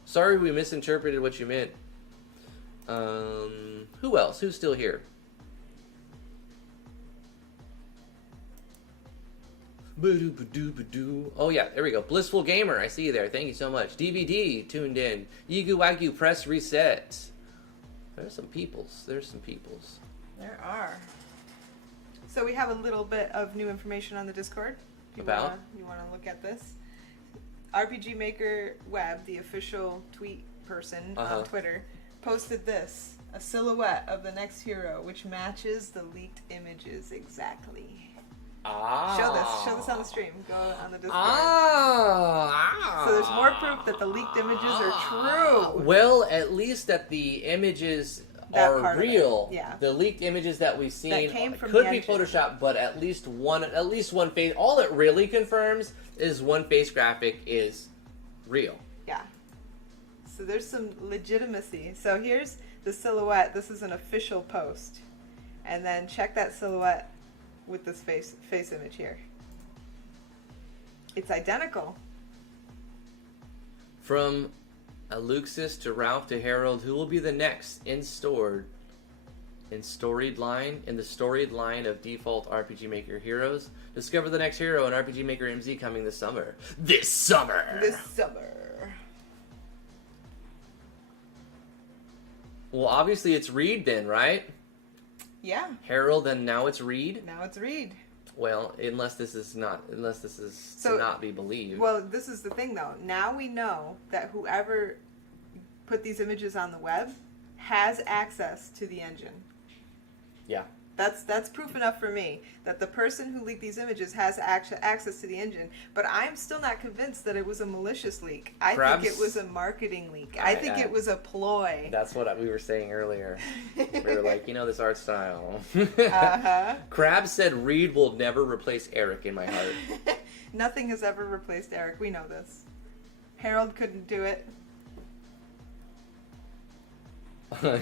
Sorry we misinterpreted what you meant. Who else? Who's still here? Oh yeah, there we go. Blissful Gamer, I see you there. Thank you so much. DVD tuned in. Yigu Wagyu press reset. There's some peoples. There are. So we have a little bit of new information on the Discord. You want to look at this? RPG Maker Web, the official tweet person on Twitter, posted this. A silhouette of the next hero, which matches the leaked images exactly. Show this on the stream. Go on the Discord. So there's more proof that the leaked images are true. Well, at least that the images are real. Yeah. The leaked images that we've seen from could be photoshopped, but at least one face. All it really confirms is one face graphic is real. Yeah. So there's some legitimacy. So here's the silhouette. This is an official post, and then check that silhouette with this face image here. It's identical. From Aluxis to Ralph to Harold, who will be the next in the storied line of default RPG Maker heroes? Discover the next hero in RPG Maker MZ coming this summer. This summer. Well, obviously it's Reed then, right? Yeah. Harold, and now it's Reed? Now it's Reed. Well, unless this is to not be believed. Well, this is the thing though. Now we know that whoever put these images on the web has access to the engine. Yeah. That's proof enough for me that the person who leaked these images has access to the engine, but I'm still not convinced that it was a malicious leak. I think it was a marketing leak. I think it was a ploy. That's what we were saying earlier. We were like, this art style. Krabs said Reed will never replace Eric in my heart. Nothing has ever replaced Eric. We know this. Harold couldn't do it.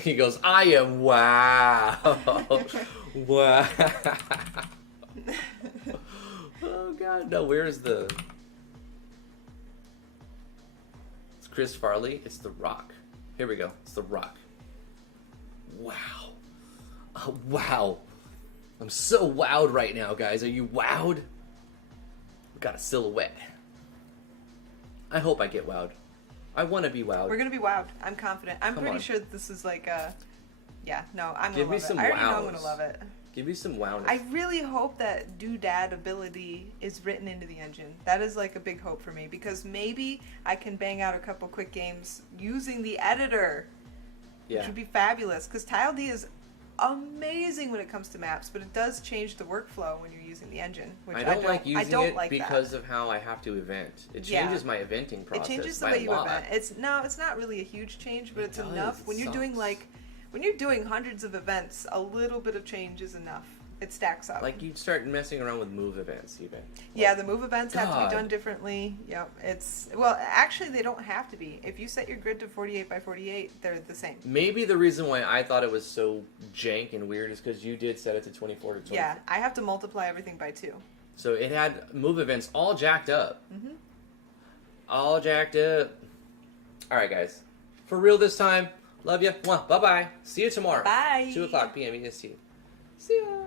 He goes, I am wow. Wow. Oh, God. No, where's the... It's Chris Farley. It's The Rock. Here we go. It's The Rock. Wow. Oh, wow. I'm so wowed right now, guys. Are you wowed? We got a silhouette. I hope I get wowed. I want to be wowed. We're going to be wowed. I'm confident. I'm pretty sure that this is like a... Yeah, no, I'm going to love it. I already know I'm going to love it. Give me some wowness. I really hope that doodad ability is written into the engine. That is like a big hope for me, because maybe I can bang out a couple quick games using the editor, which would be fabulous, because Tile D is amazing when it comes to maps, but it does change the workflow when you're using the engine, which I don't like using it because of how I have to event. It changes my eventing process. It changes the way you event. It's not really a huge change, but it's enough. When you're doing hundreds of events, a little bit of change is enough. It stacks up. Like, you start messing around with move events even. Yeah, the move events have to be done differently. Yep. Actually they don't have to be. If you set your grid to 48 by 48, they're the same. Maybe the reason why I thought it was so jank and weird is because you did set it to 24 to 24. Yeah, I have to multiply everything by 2. So it had move events all jacked up. Mm-hmm. All jacked up. Alright, guys. For real this time. Love you. Bye-bye. See you tomorrow. Bye. 2:00 p.m. EST. See ya.